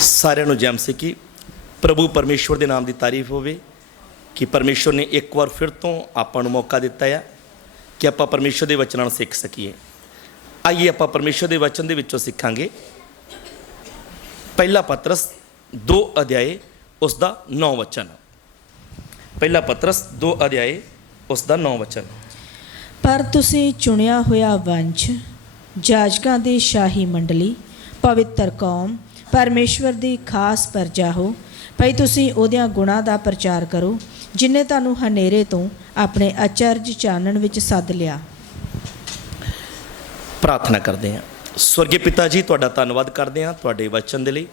ਸਾਰਿਆਂ ਨੂੰ ਜੈਮ ਮਸੀਹ ਪ੍ਰਭੂ ਪਰਮੇਸ਼ਵਰ ਦੇ ਨਾਮ ਦੀ ਤਾਰੀਫ ਹੋਵੇ, ਕਿ ਪਰਮੇਸ਼ਵਰ ਨੇ ਇੱਕ ਵਾਰ ਫਿਰ ਤੋਂ ਆਪਾਂ ਨੂੰ ਮੌਕਾ ਦਿੱਤਾ ਆ ਕਿ ਆਪਾਂ ਪਰਮੇਸ਼ਵਰ ਦੇ ਵਚਨਾਂ ਨੂੰ ਸਿੱਖ ਸਕੀਏ। ਆਈਏ ਆਪਾਂ ਪਰਮੇਸ਼ਵਰ ਦੇ ਵਚਨ ਦੇ ਵਿੱਚੋਂ ਸਿੱਖਾਂਗੇ। ਪਹਿਲਾ ਪਤਰਸ 2 ਅਧਿਆਏ, ਉਸ ਦਾ 9 ਵਚਨ। ਪਹਿਲਾ ਪਤਰਸ 2 ਅਧਿਆਏ, ਉਸ ਦਾ 9 ਵਚਨ। ਪਰ ਤੁਸੀਂ ਚੁਣਿਆ ਹੋਇਆ ਵੰਸ਼, ਜਾਜਕਾਂ ਦੀ ਸ਼ਾਹੀ ਮੰਡਲੀ, ਪਵਿੱਤਰ ਕੌਮ ਪਰਮੇਸ਼ਵਰ ਦੀ ਖਾਸ ਪਰਜਾ ਹੋ। ਭਈ ਤੁਸੀਂ ਉਹਦਿਆਂ ਗੁਣਾਂ ਦਾ ਪ੍ਰਚਾਰ ਕਰੋ, ਜਿਨੇ ਤੁਹਾਨੂੰ ਹਨੇਰੇ ਤੋਂ ਆਪਣੇ ਅਚਰਜ ਚਾਨਣ ਵਿੱਚ ਸੱਦ ਲਿਆ। ਪ੍ਰਾਰਥਨਾ ਕਰਦੇ ਹਾਂ। ਸਵਰਗੀ ਪਿਤਾ ਜੀ, ਤੁਹਾਡਾ ਧੰਨਵਾਦ ਕਰਦੇ ਹਾਂ ਤੁਹਾਡੇ ਵਚਨ ਦੇ ਲਈ।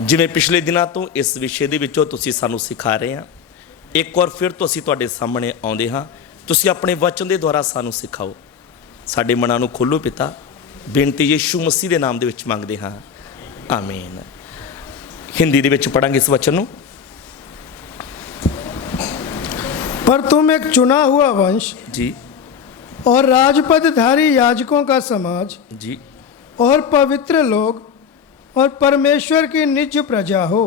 ਜਿਵੇਂ ਪਿਛਲੇ ਦਿਨਾਂ ਤੋਂ ਇਸ ਵਿਸ਼ੇ ਦੇ ਵਿੱਚੋਂ ਤੁਸੀਂ ਸਾਨੂੰ ਸਿਖਾ ਰਹੇ ਹਾਂ, ਇੱਕ ਵਾਰ ਫਿਰ ਤੋਂ ਅਸੀਂ ਤੁਹਾਡੇ ਸਾਹਮਣੇ ਆਉਂਦੇ ਹਾਂ। ਤੁਸੀਂ ਆਪਣੇ ਵਚਨ ਦੇ ਦੁਆਰਾ ਸਾਨੂੰ ਸਿਖਾਓ। ਸਾਡੇ ਮਨਾਂ ਨੂੰ ਖੋਲੋ ਪਿਤਾ। ਬੇਨਤੀ ਯੀਸ਼ੂ ਮਸੀਹ ਦੇ ਨਾਮ ਦੇ ਵਿੱਚ ਮੰਗਦੇ ਹਾਂ। ਆਮੀਨ ਹਿੰਦੀ ਦੇ ਵਿੱਚ ਪੜਾਂਗੇ ਇਸ ਵਚਨ ਨੂੰ पर तुम एक चुना हुआ वंश ਜੀ और राजपदधारी याजकों का समाज ਜੀ और पवित्र लोग और परमेश्वर की निज प्रजा हो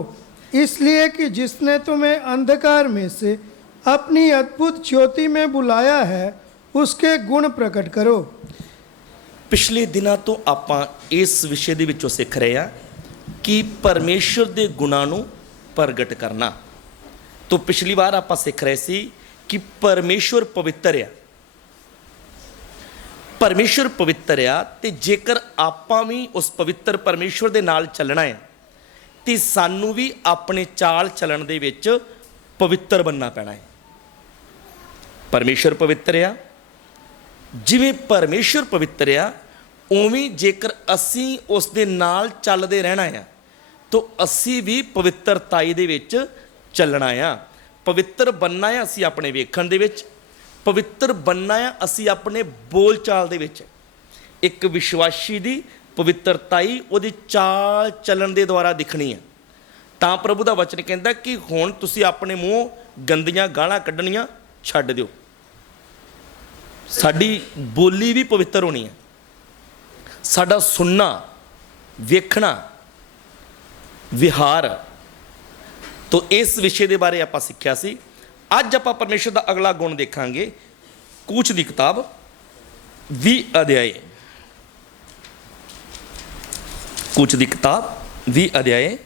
इसलिए कि जिसने तुम्हें अंधकार में से अपनी अद्भुत ज्योति में बुलाया है उसके गुण प्रकट करो ਪਿਛਲੇ ਦਿਨਾਂ ਤੋਂ ਆਪਾਂ ਇਸ ਵਿਸ਼ੇ ਦੇ ਵਿੱਚੋਂ ਸਿੱਖ ਰਹੇ ਹਾਂ ਕਿ ਪਰਮੇਸ਼ਰ ਦੇ ਗੁਣਾਂ ਨੂੰ ਪ੍ਰਗਟ ਕਰਨਾ। ਤੋਂ ਪਿਛਲੀ ਵਾਰ ਆਪਾਂ ਸਿੱਖ ਰਹੇ ਸੀ ਕਿ ਪਰਮੇਸ਼ਰ ਪਵਿੱਤਰ ਆ। ਪਰਮੇਸ਼ਰ ਪਵਿੱਤਰ ਆ ਤੇ ਜੇਕਰ ਆਪਾਂ ਵੀ ਉਸ ਪਵਿੱਤਰ ਪਰਮੇਸ਼ਰ ਦੇ ਨਾਲ ਚੱਲਣਾ ਹੈ ਤੇ ਸਾਨੂੰ ਵੀ ਆਪਣੇ ਚਾਲ ਚੱਲਣ ਦੇ ਵਿੱਚ ਪਵਿੱਤਰ ਬੰਨਣਾ ਪੈਣਾ ਹੈ। ਪਰਮੇਸ਼ਰ ਪਵਿੱਤਰ ਆ। ਜਿਵੇਂ ਪਰਮੇਸ਼ਰ ਪਵਿੱਤਰ ਆ, ਉਵੇਂ ਜੇਕਰ ਅਸੀਂ ਉਸ ਦੇ ਨਾਲ ਚੱਲਦੇ ਰਹਿਣਾ ਆ ਤਾਂ ਅਸੀਂ ਵੀ ਪਵਿੱਤਰਤਾਈ ਦੇ ਵਿੱਚ ਚੱਲਣਾ ਆ। ਪਵਿੱਤਰ ਬੰਨਾ ਆ ਅਸੀਂ ਆਪਣੇ ਵੇਖਣ ਦੇ ਵਿੱਚ। ਪਵਿੱਤਰ ਬੰਨਾ ਆ ਅਸੀਂ ਆਪਣੇ ਬੋਲਚਾਲ ਦੇ ਵਿੱਚ। ਇੱਕ ਵਿਸ਼ਵਾਸੀ ਦੀ ਪਵਿੱਤਰਤਾਈ ਉਹਦੀ ਚਾਲ ਚੱਲਣ ਦੇ ਦੁਆਰਾ ਦਿਖਣੀ ਹੈ ਤਾਂ ਪ੍ਰਭੂ ਦਾ ਵਚਨ ਕਹਿੰਦਾ ਕਿ ਹੁਣ ਤੁਸੀਂ ਆਪਣੇ ਮੂੰਹ ਗੰਦੀਆਂ ਗਾਲਾਂ ਕੱਢਣੀਆਂ ਛੱਡ ਦਿਓ। ਸਾਡੀ ਬੋਲੀ ਵੀ ਪਵਿੱਤਰ ਹੋਣੀ ਹੈ ਸਾਡਾ ਸੁਣਨਾ, ਵੇਖਣਾ ਵਿਹਾਰ। ਤੋਂ ਇਸ ਵਿਸ਼ੇ ਦੇ ਬਾਰੇ ਆਪਾਂ ਸਿੱਖਿਆ ਸੀ। ਅੱਜ ਆਪਾਂ ਪਰਮੇਸ਼ਰ ਦਾ ਅਗਲਾ ਗੁਣ ਦੇਖਾਂਗੇ। ਕੂਚ ਦੀ ਕਿਤਾਬ 20 ਅਧਿਆਏ। ਕੂਚ ਦੀ ਕਿਤਾਬ 20 ਅਧਿਆਏ।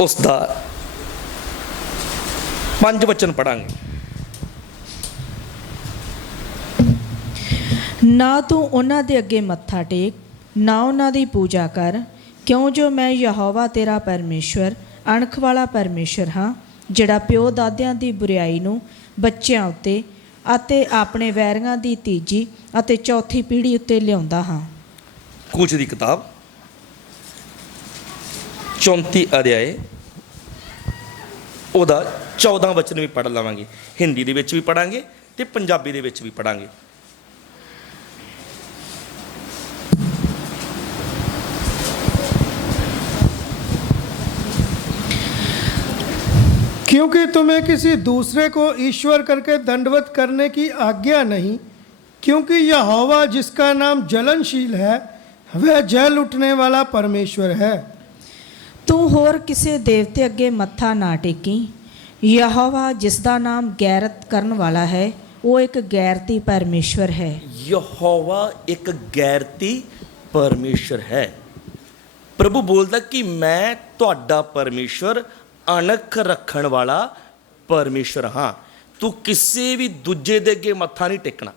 ਉਸ ਦਾ ਪੰਜ ਵਚਨ ਪੜਾਂਗੇ ਨਾ ਤੂੰ ਉਹਨਾਂ ਦੇ ਅੱਗੇ ਮੱਥਾ ਟੇਕ ਨਾ ਉਹਨਾਂ ਦੀ ਪੂਜਾ ਕਰ, ਕਿਉਂ ਜੋ ਮੈਂ ਯਹੋਵਾ ਤੇਰਾ ਪਰਮੇਸ਼ਵਰ, ਅਣਖ ਵਾਲਾ ਪਰਮੇਸ਼ਵਰ ਹਾਂ, ਜਿਹੜਾ ਪਿਓ ਦਾਦਿਆਂ ਦੀ ਬੁਰੀਾਈ ਨੂੰ ਬੱਚਿਆਂ ਉੱਤੇ ਅਤੇ ਆਪਣੇ ਵੈਰੀਆਂ ਦੀ ਤੀਜੀ ਅਤੇ ਚੌਥੀ ਪੀੜ੍ਹੀ ਉੱਤੇ ਲਿਆਉਂਦਾ ਹਾਂ। ਕੁਝ ਦੀ ਕਿਤਾਬ 34 ਅਧਿਆਏ, ਉਹਦਾ 14 ਵਚਨ ਵੀ ਪੜ੍ਹ ਲਵਾਂਗੇ। ਹਿੰਦੀ ਦੇ ਵਿੱਚ ਵੀ ਪੜਾਂਗੇ ਤੇ ਪੰਜਾਬੀ ਦੇ ਵਿੱਚ ਵੀ ਪੜਾਂਗੇ क्योंकि तुम्हें किसी दूसरे को ईश्वर करके दंडवत करने की आज्ञा नहीं क्योंकि यह जिसका नाम जलनशील है वह जल उठने वाला परमेश्वर है ਤੂੰ ਹੋਰ ਕਿਸੇ ਦੇਵਤੇ ਅੱਗੇ ਮੱਥਾ ਨਾ ਟੇਕੀ ਯਹੋਵਾ ਜਿਸ ਦਾ ਨਾਮ ਗੈਰਤ ਕਰਨ ਵਾਲਾ ਹੈ ਉਹ ਇੱਕ ਗੈਰਤੀ ਪਰਮੇਸ਼ਵਰ ਹੈ ਯਹੋਵਾ ਇੱਕ ਗੈਰਤੀ ਪਰਮੇਸ਼ਰ ਹੈ ਪ੍ਰਭੂ ਬੋਲਦਾ ਕਿ ਮੈਂ ਤੁਹਾਡਾ ਪਰਮੇਸ਼ਰ ਅਣਖ ਰੱਖਣ ਵਾਲਾ ਪਰਮੇਸ਼ਰ ਹਾਂ। ਤੂੰ ਕਿਸੇ ਵੀ ਦੂਜੇ ਦੇ ਅੱਗੇ ਮੱਥਾ ਨਹੀਂ ਟੇਕਣਾ।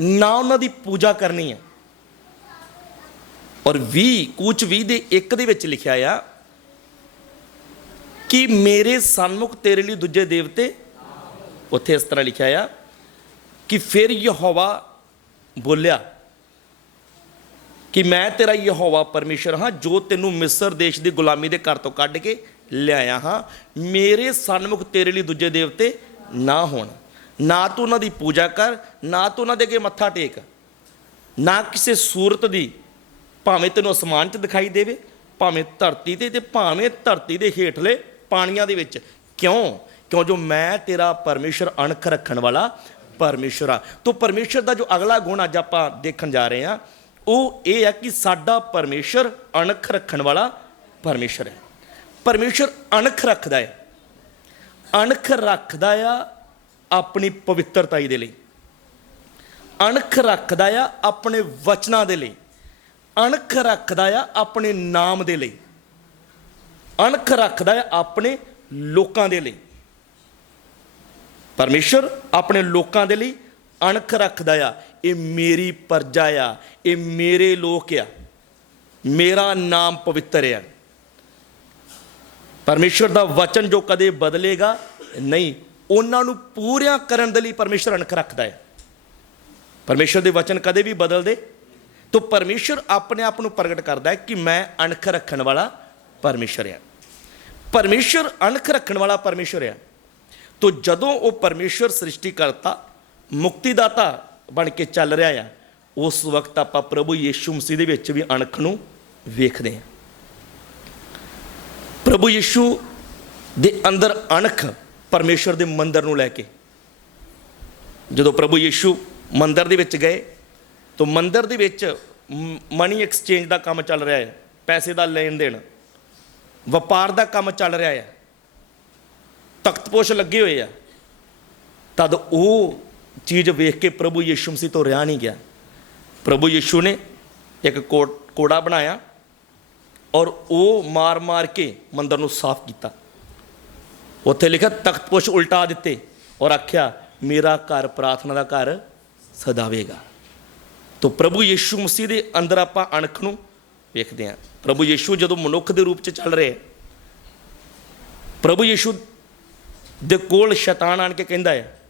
ਨਾ ਉਹਨਾਂ ਦੀ ਪੂਜਾ ਕਰਨੀ ਹੈ। ਔਰ 20 ਕੂਚ 20 ਦੇ ਇੱਕ ਦੇ ਵਿੱਚ ਲਿਖਿਆ ਆ ਕਿ ਮੇਰੇ ਸਨਮੁਖ ਤੇਰੇ ਲਈ ਦੂਜੇ ਦੇਵਤੇ, ਉੱਥੇ ਇਸ ਤਰ੍ਹਾਂ ਲਿਖਿਆ ਆ ਕਿ ਫਿਰ ਯਹੋਵਾ ਬੋਲਿਆ ਕਿ ਮੈਂ ਤੇਰਾ ਯਹੋਵਾ ਪਰਮੇਸ਼ਰ ਹਾਂ ਜੋ ਤੈਨੂੰ ਮਿਸਰ ਦੇਸ਼ ਦੀ ਗੁਲਾਮੀ ਦੇ ਘਰ ਤੋਂ ਕੱਢ ਕੇ ਲਿਆਇਆ ਹਾਂ, ਮੇਰੇ ਸਨਮੁਖ ਤੇਰੇ ਲਈ ਦੂਜੇ ਦੇਵਤੇ ਨਾ ਹੋਣ। ਨਾ ਤੂੰ ਉਹਨਾਂ ਦੀ ਪੂਜਾ ਕਰ, ਨਾ ਤੂੰ ਉਹਨਾਂ ਦੇ ਅੱਗੇ ਮੱਥਾ ਟੇਕ। ਨਾ ਕਿਸੇ ਸੂਰਤ ਦੀ ਭਾਵੇਂ ਤੈਨੂੰ ਅਸਮਾਨ 'ਚ ਦਿਖਾਈ ਦੇਵੇ, ਭਾਵੇਂ ਧਰਤੀ ਤੇ ਤੇ ਭਾਵੇਂ ਧਰਤੀ ਦੇ ਹੇਠਲੇ ਪਾਣੀਆਂ ਦੇ ਵਿੱਚ। ਕਿਉਂ? ਕਿਉਂ ਜੋ ਮੈਂ ਤੇਰਾ ਪਰਮੇਸ਼ਰ ਅਣਖ ਰੱਖਣ ਵਾਲਾ ਪਰਮੇਸ਼ਰ ਆ ਤੋ ਪਰਮੇਸ਼ਰ ਦਾ ਜੋ ਅਗਲਾ ਗੁਣ ਅੱਜ ਆਪਾਂ ਦੇਖਣ ਜਾ ਰਹੇ ਹਾਂ, ਉਹ ਇਹ ਹੈ ਕਿ ਸਾਡਾ ਪਰਮੇਸ਼ਰ ਅਣਖ ਰੱਖਣ ਵਾਲਾ ਪਰਮੇਸ਼ਰ ਹੈ। ਪਰਮੇਸ਼ਰ ਅਣਖ ਰੱਖਦਾ ਹੈ। ਅਣਖ ਰੱਖਦਾ ਆ ਆਪਣੀ ਪਵਿੱਤਰਤਾਈ ਦੇ ਲਈ। ਅਣਖ ਰੱਖਦਾ ਆ ਆਪਣੇ ਵਚਨਾਂ ਦੇ ਲਈ। ਅਣਖ ਰੱਖਦਾ ਆ ਆਪਣੇ ਨਾਮ ਦੇ ਲਈ। ਅਣਖ ਰੱਖਦਾ ਆ ਆਪਣੇ ਲੋਕਾਂ ਦੇ ਲਈ। ਪਰਮੇਸ਼ਰ ਆਪਣੇ ਲੋਕਾਂ ਦੇ ਲਈ ਅਣਖ ਰੱਖਦਾ ਆ। ਇਹ ਮੇਰੀ ਪਰਜਾ ਆ। ਇਹ ਮੇਰੇ ਲੋਕ ਆ। ਮੇਰਾ ਨਾਮ ਪਵਿੱਤਰ ਆ। ਪਰਮੇਸ਼ਰ ਦਾ ਵਚਨ ਜੋ ਕਦੇ ਬਦਲੇਗਾ, ਨਹੀਂ, ਉਹਨਾਂ ਨੂੰ ਪੂਰਿਆਂ ਕਰਨ ਦੇ ਲਈ ਪਰਮੇਸ਼ਰ ਅਣਖ ਰੱਖਦਾ ਹੈ। ਪਰਮੇਸ਼ਰ ਦੇ ਵਚਨ ਕਦੇ ਵੀ ਬਦਲਦੇ। ਤੋ ਪਰਮੇਸ਼ਰ ਆਪਣੇ ਆਪ ਨੂੰ ਪ੍ਰਗਟ ਕਰਦਾ ਹੈ ਕਿ ਮੈਂ ਅਣਖ ਰੱਖਣ ਵਾਲਾ ਪਰਮੇਸ਼ਰ ਹਾਂ। ਪਰਮੇਸ਼ਰ ਅਣਖ ਰੱਖਣ ਵਾਲਾ ਪਰਮੇਸ਼ਰ ਹੈ। ਤੋ ਜਦੋਂ ਉਹ ਪਰਮੇਸ਼ਰ ਸ੍ਰਿਸ਼ਟੀ ਕਰਤਾ ਮੁਕਤੀਦਾਤਾ ਬਣ ਕੇ ਚੱਲ ਰਿਹਾ ਆ, ਉਸ ਵਕਤ ਆਪਾਂ ਪ੍ਰਭੂ ਯੀਸ਼ੂ ਮਸੀਹ ਦੇ ਵਿੱਚ ਵੀ ਅਣਖ ਨੂੰ ਵੇਖਦੇ ਹਾਂ। ਪ੍ਰਭੂ ਯੀਸ਼ੂ ਦੇ ਅੰਦਰ ਅਣਖ ਪਰਮੇਸ਼ਰ ਦੇ ਮੰਦਰ ਨੂੰ ਲੈ ਕੇ। ਜਦੋਂ ਪ੍ਰਭੂ ਯੀਸ਼ੂ ਮੰਦਰ ਦੇ ਵਿੱਚ ਗਏ, ਤਾਂ ਮੰਦਰ ਦੇ ਵਿੱਚ ਮਨੀ ਐਕਸਚੇਂਜ ਦਾ ਕੰਮ ਚੱਲ ਰਿਹਾ ਹੈ, ਪੈਸੇ ਦਾ ਲੈਣ ਦੇਣ। ਵਪਾਰ ਦਾ ਕੰਮ ਚੱਲ ਰਿਹਾ ਹੈ। ਤਖਤਪੋਸ਼ ਲੱਗੇ ਹੋਏ ਆ। ਤਦ ਉਹ ਚੀਜ਼ ਵੇਖ ਕੇ ਪ੍ਰਭੂ ਯੀਸ਼ੂ ਮਸੀਹ ਤੋਂ ਰਿਹਾ ਨਹੀਂ ਗਿਆ। ਪ੍ਰਭੂ ਯੀਸ਼ੂ ਨੇ ਇੱਕ ਕੋੜਾ ਬਣਾਇਆ। ਔਰ ਉਹ ਮਾਰ-ਮਾਰ ਕੇ ਮੰਦਰ ਨੂੰ ਸਾਫ਼ ਕੀਤਾ। ਉੱਥੇ ਲਿਖਿਆ ਤਖਤਪੋਸ਼ ਉਲਟਾ ਦਿੱਤੇ ਔਰ ਆਖਿਆ, ਮੇਰਾ ਘਰ ਪ੍ਰਾਰਥਨਾ ਦਾ ਘਰ ਸਦਾਵੇਗਾ ਤੋ ਪ੍ਰਭੂ ਯੀਸ਼ੂ ਮਸੀਹ ਦੇ ਅੰਦਰ ਆਪਾਂ ਅਣਖ ਨੂੰ ਵੇਖਦੇ ਹਾਂ। ਪ੍ਰਭੂ ਯੀਸ਼ੂ ਜਦੋਂ ਮਨੁੱਖ ਦੇ ਰੂਪ 'ਚ ਚੱਲ ਰਹੇ ਪ੍ਰਭੂ ਯੀਸ਼ੂ ਦੇ ਕੋਲ ਸ਼ੈਤਾਨ ਆਣ ਕੇ ਕਹਿੰਦਾ ਹੈ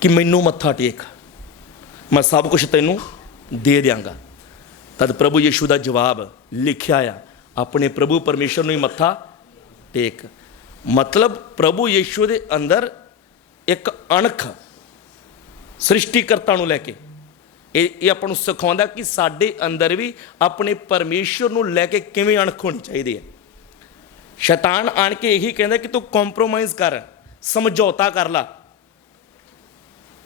ਕਿ ਮੈਨੂੰ ਮੱਥਾ ਟੇਕ। ਮੈਂ ਸਭ ਕੁਝ ਤੈਨੂੰ ਦੇ ਦਿਆਂਗਾ। ਤਦ ਪ੍ਰਭੂ ਯੇਸ਼ੂ ਦਾ ਜਵਾਬ ਲਿਖਿਆ ਆ, ਆਪਣੇ ਪ੍ਰਭੂ ਪਰਮੇਸ਼ਰ ਨੂੰ ਹੀ ਮੱਥਾ ਟੇਕ। ਮਤਲਬ ਪ੍ਰਭੂ ਯੇਸ਼ੂ ਦੇ ਅੰਦਰ ਇੱਕ ਅਣਖ ਸ੍ਰਿਸ਼ਟੀਕਰਤਾ ਨੂੰ ਲੈ ਕੇ। ਇਹ ਇਹ ਆਪਾਂ ਨੂੰ ਸਿਖਾਉਂਦਾ ਕਿ ਸਾਡੇ ਅੰਦਰ ਵੀ ਆਪਣੇ ਪਰਮੇਸ਼ਰ ਨੂੰ ਲੈ ਕੇ ਕਿਵੇਂ ਅਣਖ ਹੋਣੀ ਚਾਹੀਦੀ ਹੈ। ਸ਼ੈਤਾਨ ਆਣ ਕੇ ਇਹੀ ਕਹਿੰਦਾ ਕਿ ਤੂੰ ਕੰਪਰੋਮਾਈਜ਼ ਕਰ, ਸਮਝੌਤਾ ਕਰ ਲੈ।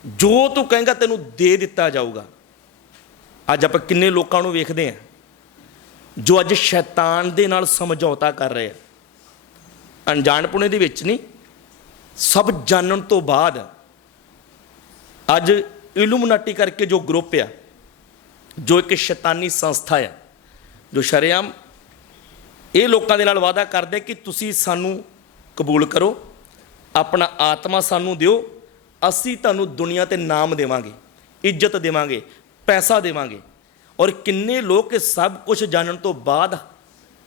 ਜੋ ਤੂੰ ਕਹੇਂਗਾ ਤੈਨੂੰ ਦੇ ਦਿੱਤਾ ਜਾਊਗਾ। ਅੱਜ ਆਪਾਂ ਕਿੰਨੇ ਲੋਕਾਂ ਨੂੰ ਵੇਖਦੇ ਹਾਂ ਜੋ ਅੱਜ ਸ਼ੈਤਾਨ ਦੇ ਨਾਲ ਸਮਝੌਤਾ ਕਰ ਰਹੇ ਆ। ਅਣਜਾਣਪੁਣੇ ਦੇ ਵਿੱਚ ਨਹੀਂ, ਸਭ ਜਾਣਨ ਤੋਂ ਬਾਅਦ ਅੱਜ ਇਲੂਮਨਾਟੀ ਕਰਕੇ ਜੋ ਗਰੁੱਪ ਆ, ਜੋ ਇੱਕ ਸ਼ੈਤਾਨੀ ਸੰਸਥਾ ਆ, ਜੋ ਸ਼ਰੇਆਮ ਇਹ ਲੋਕਾਂ ਦੇ ਨਾਲ ਵਾਅਦਾ ਕਰਦੇ ਕਿ ਤੁਸੀਂ ਸਾਨੂੰ ਕਬੂਲ ਕਰੋ, ਆਪਣਾ ਆਤਮਾ ਸਾਨੂੰ ਦਿਓ, ਅਸੀਂ ਤੁਹਾਨੂੰ ਦੁਨੀਆ ਤੇ ਨਾਮ ਦੇਵਾਂਗੇ, ਇੱਜ਼ਤ ਦੇਵਾਂਗੇ। ਪੈਸਾ ਦੇਵਾਂਗੇ। ਔਰ ਕਿੰਨੇ ਲੋਕ ਇਹ ਸਭ ਕੁਝ ਜਾਣਨ ਤੋਂ ਬਾਅਦ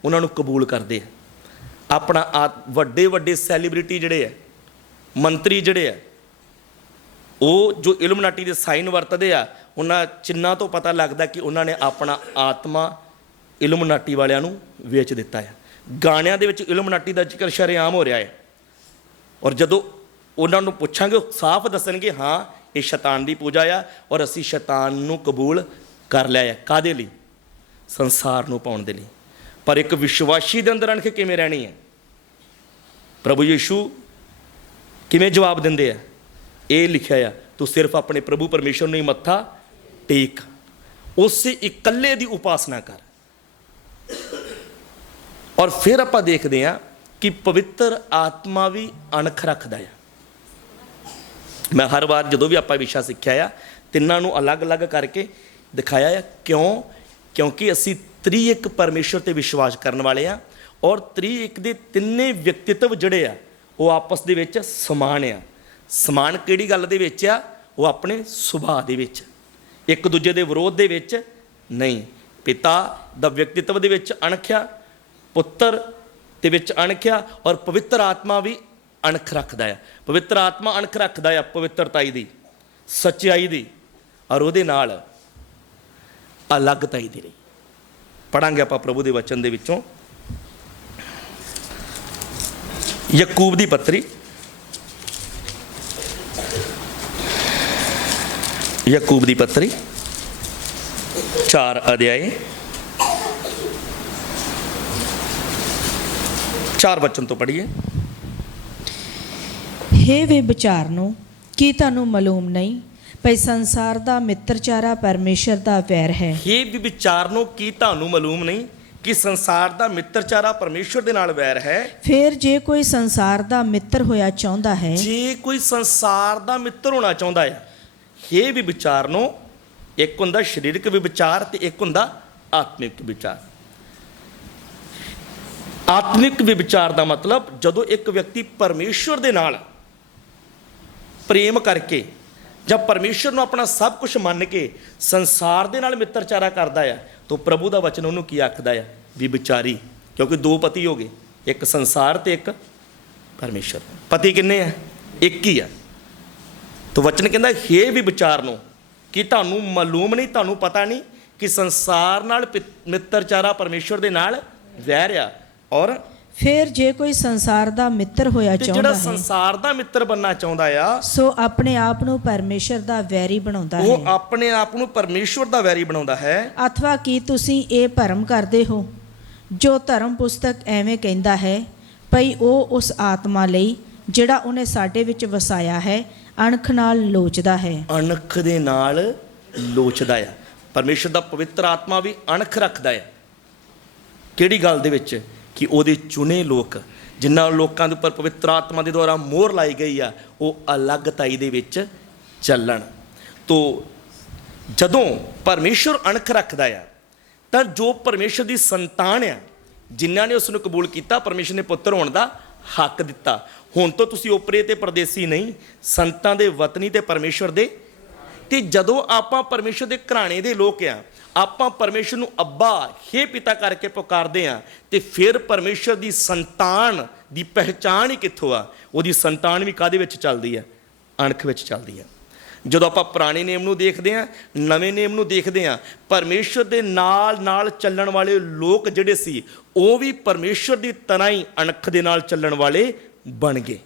ਉਹਨਾਂ ਨੂੰ ਕਬੂਲ ਕਰਦੇ ਆ। ਆਪਣਾ ਆ ਵੱਡੇ ਵੱਡੇ ਸੈਲੀਬ੍ਰਿਟੀ ਜਿਹੜੇ ਆ, ਮੰਤਰੀ ਜਿਹੜੇ ਆ, ਉਹ ਜੋ ਇਲਮਨਾਟੀ ਦੇ ਸਾਈਨ ਵਰਤਦੇ ਆ, ਉਹਨਾਂ ਚਿੰਨਾਂ ਤੋਂ ਪਤਾ ਲੱਗਦਾ ਕਿ ਉਹਨਾਂ ਨੇ ਆਪਣਾ ਆਤਮਾ ਇਲਮਨਾਟੀ ਵਾਲਿਆਂ ਨੂੰ ਵੇਚ ਦਿੱਤਾ ਹੈ ਗਾਣਿਆਂ ਦੇ ਵਿੱਚ ਇਲਮਨਾਟੀ ਦਾ ਜ਼ਿਕਰ ਸ਼ਰੇਆਮ ਹੋ ਰਿਹਾ ਹੈ ਔਰ ਜਦੋਂ ਉਹਨਾਂ ਨੂੰ ਪੁੱਛਾਂਗੇ, ਉਹ ਸਾਫ਼ ਦੱਸਣਗੇ, ਹਾਂ ਇਹ ਸ਼ੈਤਾਨ ਦੀ ਪੂਜਾ ਆ ਔਰ ਅਸੀਂ ਸ਼ੈਤਾਨ ਨੂੰ ਕਬੂਲ ਕਰ ਲਿਆ ਆ। ਕਾਦੇ ਲਈ? ਸੰਸਾਰ ਨੂੰ ਪਾਉਣ ਦੇ ਲਈ। ਪਰ ਇੱਕ ਵਿਸ਼ਵਾਸੀ ਦੇ ਅੰਦਰ ਅਣਖ ਕਿਵੇਂ ਰਹਿਣੀ ਹੈ? ਪ੍ਰਭੂ ਯੀਸ਼ੂ ਕਿਵੇਂ ਜਵਾਬ ਦਿੰਦੇ ਆ? ਇਹ ਲਿਖਿਆ ਆ, ਤੂੰ ਸਿਰਫ ਆਪਣੇ ਪ੍ਰਭੂ ਪਰਮੇਸ਼ਰ ਨੂੰ ਹੀ ਮੱਥਾ ਟੇਕ। ਉਸੇ ਇਕੱਲੇ ਦੀ ਉਪਾਸਨਾ ਕਰ। ਔਰ ਫਿਰ ਆਪਾਂ ਦੇਖਦੇ ਆ ਕਿ ਪਵਿੱਤਰ ਆਤਮਾ ਵੀ ਅਣਖ ਰੱਖਦਾ ਆ। ਮੈਂ ਹਰ ਵਾਰ ਜਦੋਂ ਵੀ ਆਪਾਂ ਵਿਸ਼ਾ ਸਿੱਖਿਆ ਆ, ਤਿੰਨਾਂ ਨੂੰ ਅਲੱਗ-ਅਲੱਗ ਕਰਕੇ ਦਿਖਾਇਆ ਆ। ਕਿਉਂ? ਕਿਉਂਕਿ ਅਸੀਂ ਤ੍ਰਿਏਕ ਪਰਮੇਸ਼ਰ ਤੇ ਵਿਸ਼ਵਾਸ ਕਰਨ ਵਾਲੇ ਆ ਔਰ ਤ੍ਰਿਏਕ ਦੇ ਤਿੰਨੇ ਵਿਅਕਤੀਤਵ ਜਿਹੜੇ ਆ, ਉਹ ਆਪਸ ਦੇ ਵਿੱਚ ਸਮਾਨ ਆ। ਸਮਾਨ ਕਿਹੜੀ ਗੱਲ ਦੇ ਵਿੱਚ ਆ? ਉਹ ਆਪਣੇ ਸੁਭਾਅ ਦੇ ਵਿੱਚ। ਇੱਕ ਦੂਜੇ ਦੇ ਵਿਰੋਧ ਦੇ ਵਿੱਚ ਨਹੀਂ। ਪਿਤਾ ਦਾ ਵਿਅਕਤੀਤਵ ਦੇ ਵਿੱਚ ਅਣਖਿਆ, ਪੁੱਤਰ ਦੇ ਵਿੱਚ ਅਣਖਿਆ ਔਰ ਪਵਿੱਤਰ ਆਤਮਾ ਵੀ ਅਣਖ ਰੱਖਦਾ ਆ। ਪਵਿੱਤਰ ਆਤਮਾ ਅਣਖ ਰੱਖਦਾ ਆ ਪਵਿੱਤਰਤਾਈ ਦੀ, ਸੱਚਾਈ ਦੀ ਔਰ ਉਹਦੇ ਨਾਲ ਅਲੱਗਤਾਈ ਦੀ ਰਹੀ। ਪੜਾਂਗੇ ਆਪਾਂ ਪ੍ਰਭੂ ਦੇ ਵਚਨ ਦੇ ਵਿੱਚੋਂ। ਯਕੂਬ ਦੀ ਪੱਤਰੀ। ਯਕੂਬ ਦੀ ਪੱਤਰੀ। 4 ਅਧਿਆਏ। ਚਾਰ ਵਚਨ ਤੋਂ ਪੜ੍ਹੀਏ। ਹੇ ਵੇ ਵਿਚਾਰ ਨੂੰ ਕੀ ਤੁਹਾਨੂੰ ਮਾਲੂਮ ਨਹੀਂ? ਭਈ ਸੰਸਾਰ ਦਾ ਮਿੱਤਰਚਾਰਾ ਪਰਮੇਸ਼ਰ ਦਾ ਵੈਰ ਹੈ। ਇਹ ਵੀ ਵਿਚਾਰ ਨੂੰ ਕੀ ਤੁਹਾਨੂੰ ਮਾਲੂਮ ਨਹੀਂ ਕਿ ਸੰਸਾਰ ਦਾ ਮਿੱਤਰਚਾਰਾ ਪਰਮੇਸ਼ਵਰ ਦੇ ਨਾਲ ਵੈਰ ਹੈ? ਫਿਰ ਜੇ ਕੋਈ ਸੰਸਾਰ ਦਾ ਮਿੱਤਰ ਹੋਇਆ ਚਾਹੁੰਦਾ ਹੈ। ਜੇ ਕੋਈ ਸੰਸਾਰ ਦਾ ਮਿੱਤਰ ਹੋਣਾ ਚਾਹੁੰਦਾ ਹੈ ਇਹ ਵੀ ਵਿਚਾਰ ਨੂੰ ਇੱਕ ਹੁੰਦਾ ਸਰੀਰਕ ਵੀ ਵਿਚਾਰ ਤੇ ਇੱਕ ਹੁੰਦਾ ਆਤਮਿਕ ਵਿਚਾਰ। ਆਤਮਿਕ ਵੀ ਵਿਚਾਰ ਦਾ ਮਤਲਬ ਜਦੋਂ ਇੱਕ ਵਿਅਕਤੀ ਪਰਮੇਸ਼ਵਰ ਦੇ ਨਾਲ ਪ੍ਰੇਮ ਕਰਕੇ ਜਾਂ ਪਰਮੇਸ਼ਵਰ ਨੂੰ ਆਪਣਾ ਸਭ ਕੁਝ ਮੰਨ ਕੇ ਸੰਸਾਰ ਦੇ ਨਾਲ ਮਿੱਤਰਚਾਰਾ ਕਰਦਾ ਆ, ਤਾਂ ਪ੍ਰਭੂ ਦਾ ਵਚਨ ਉਹਨੂੰ ਕੀ ਆਖਦਾ ਆ? ਵੀ ਵਿਚਾਰੀ, ਕਿਉਂਕਿ ਦੋ ਪਤੀ ਹੋ ਗਏ, ਇੱਕ ਸੰਸਾਰ ਤੇ ਇੱਕ ਪਰਮੇਸ਼ਰ। ਪਤੀ ਕਿੰਨੇ ਆ? ਇੱਕ ਹੀ ਆ। ਤਾਂ ਵਚਨ ਕਹਿੰਦਾ, ਹੇ ਵੀ ਵਿਚਾਰ ਨੂੰ, ਕਿ ਤੁਹਾਨੂੰ ਮਾਲੂਮ ਨਹੀਂ, ਤੁਹਾਨੂੰ ਪਤਾ ਨਹੀਂ ਕਿ ਸੰਸਾਰ ਨਾਲ ਪਿ- ਮਿੱਤਰਚਾਰਾ ਪਰਮੇਸ਼ਰ ਦੇ ਨਾਲ ਵੈਰ ਰਿਹਾ ਔਰ ਫਿਰ ਜੇ ਕੋਈ ਸੰਸਾਰ ਦਾ ਮਿੱਤਰ ਹੋਇਆ ਤੇ ਚਾਹੁੰਦਾ ਜਿਹੜਾ ਹੈ ਸੰਸਾਰ ਦਾ ਮਿੱਤਰ ਬੰਨਾ ਚਾਹੁੰਦਾ ਆ ਸੋ ਆਪਣੇ ਆਪ ਨੂੰ ਪਰਮੇਸ਼ਰ ਦਾ ਵੈਰੀ ਬਣਾਉਂਦਾ ਉਹ ਹੈ। ਆਪਣੇ ਆਪ ਨੂੰ ਪਰਮੇਸ਼ਵਰ ਦਾ ਵੈਰੀ ਬਣਾਉਂਦਾ ਹੈ। ਅਥਵਾ ਕੀ ਤੁਸੀਂ ਇਹ ਭਰਮ ਕਰਦੇ ਹੋ? ਜੋ ਧਰਮ ਪੁਸਤਕ ਐਵੇਂ ਕਹਿੰਦਾ ਹੈ ਭਈ ਉਹ ਉਸ ਆਤਮਾ ਲਈ ਜਿਹੜਾ ਉਹਨੇ ਸਾਡੇ ਵਿੱਚ ਵਸਾਇਆ ਹੈ ਅਣਖ ਨਾਲ ਲੋਚਦਾ ਹੈ। ਅਣਖ ਦੇ ਨਾਲ ਲੋਚਦਾ ਆ। ਪਰਮੇਸ਼ਰ ਦਾ ਪਵਿੱਤਰ ਆਤਮਾ ਵੀ ਅਣਖ ਰੱਖਦਾ ਆ। ਕਿਹੜੀ ਗੱਲ ਦੇ ਵਿੱਚ? ਕਿ ਉਹਦੇ ਚੁਣੇ ਲੋਕ, ਜਿਨ੍ਹਾਂ ਲੋਕਾਂ ਦੇ ਉੱਪਰ ਪਵਿੱਤਰ ਆਤਮਾ ਦੇ ਦੁਆਰਾ ਮੋਹਰ ਲਾਈ ਗਈ ਆ, ਉਹ ਅਲੱਗਤਾਈ ਦੇ ਵਿੱਚ ਚੱਲਣ। ਤੋਂ ਜਦੋਂ ਪਰਮੇਸ਼ਰ ਅਣਖ ਰੱਖਦਾ ਆ, ਤਾਂ ਜੋ ਪਰਮੇਸ਼ਰ ਦੀ ਸੰਤਾਨ ਆ, ਜਿਨ੍ਹਾਂ ਨੇ ਉਸ ਨੂੰ ਕਬੂਲ ਕੀਤਾ, ਪਰਮੇਸ਼ਰ ਨੇ ਪੁੱਤਰ ਹੋਣ ਦਾ ਹੱਕ ਦਿੱਤਾ। ਹੁਣ ਤੋਂ ਤੁਸੀਂ ਓਪਰੇ ਤੇ ਪਰਦੇਸੀ ਨਹੀਂ, ਸੰਤਾਂ ਦੇ ਵਤਨੀ ਤੇ ਪਰਮੇਸ਼ਰ ਦੇ। ਤੇ ਜਦੋਂ ਆਪਾਂ ਪਰਮੇਸ਼ਰ ਦੇ ਘਰਾਣੇ ਦੇ ਲੋਕ ਆ ਆਪਾਂ ਪਰਮੇਸ਼ਰ ਨੂੰ ਅੱਬਾ, ਹੀ ਪਿਤਾ ਕਰਕੇ ਪੁਕਾਰਦੇ ਆ ਤੇ ਫਿਰ ਪਰਮੇਸ਼ਰ ਦੀ ਸੰਤਾਨ ਦੀ ਪਹਿਚਾਣ ਹੀ ਕਿੱਥੋਂ ਆ? ਉਹਦੀ ਸੰਤਾਨ ਵੀ ਕਾਦੇ ਵਿੱਚ ਚੱਲਦੀ ਆ? ਅਣਖ ਵਿੱਚ ਚੱਲਦੀ ਆ। ਜਦੋਂ ਆਪਾਂ ਪੁਰਾਣੇ ਨੇਮ ਨੂੰ ਦੇਖਦੇ ਆ ਨਵੇਂ ਨੇਮ ਨੂੰ ਦੇਖਦੇ ਆ ਪਰਮੇਸ਼ਰ ਦੇ ਨਾਲ ਨਾਲ ਚੱਲਣ ਵਾਲੇ ਲੋਕ ਜਿਹੜੇ ਸੀ, ਉਹ ਵੀ ਪਰਮੇਸ਼ਰ ਦੀ ਤਰ੍ਹਾਂ ਹੀ ਅਣਖ ਦੇ ਨਾਲ ਚੱਲਣ ਵਾਲੇ ਬਣ ਗਏ।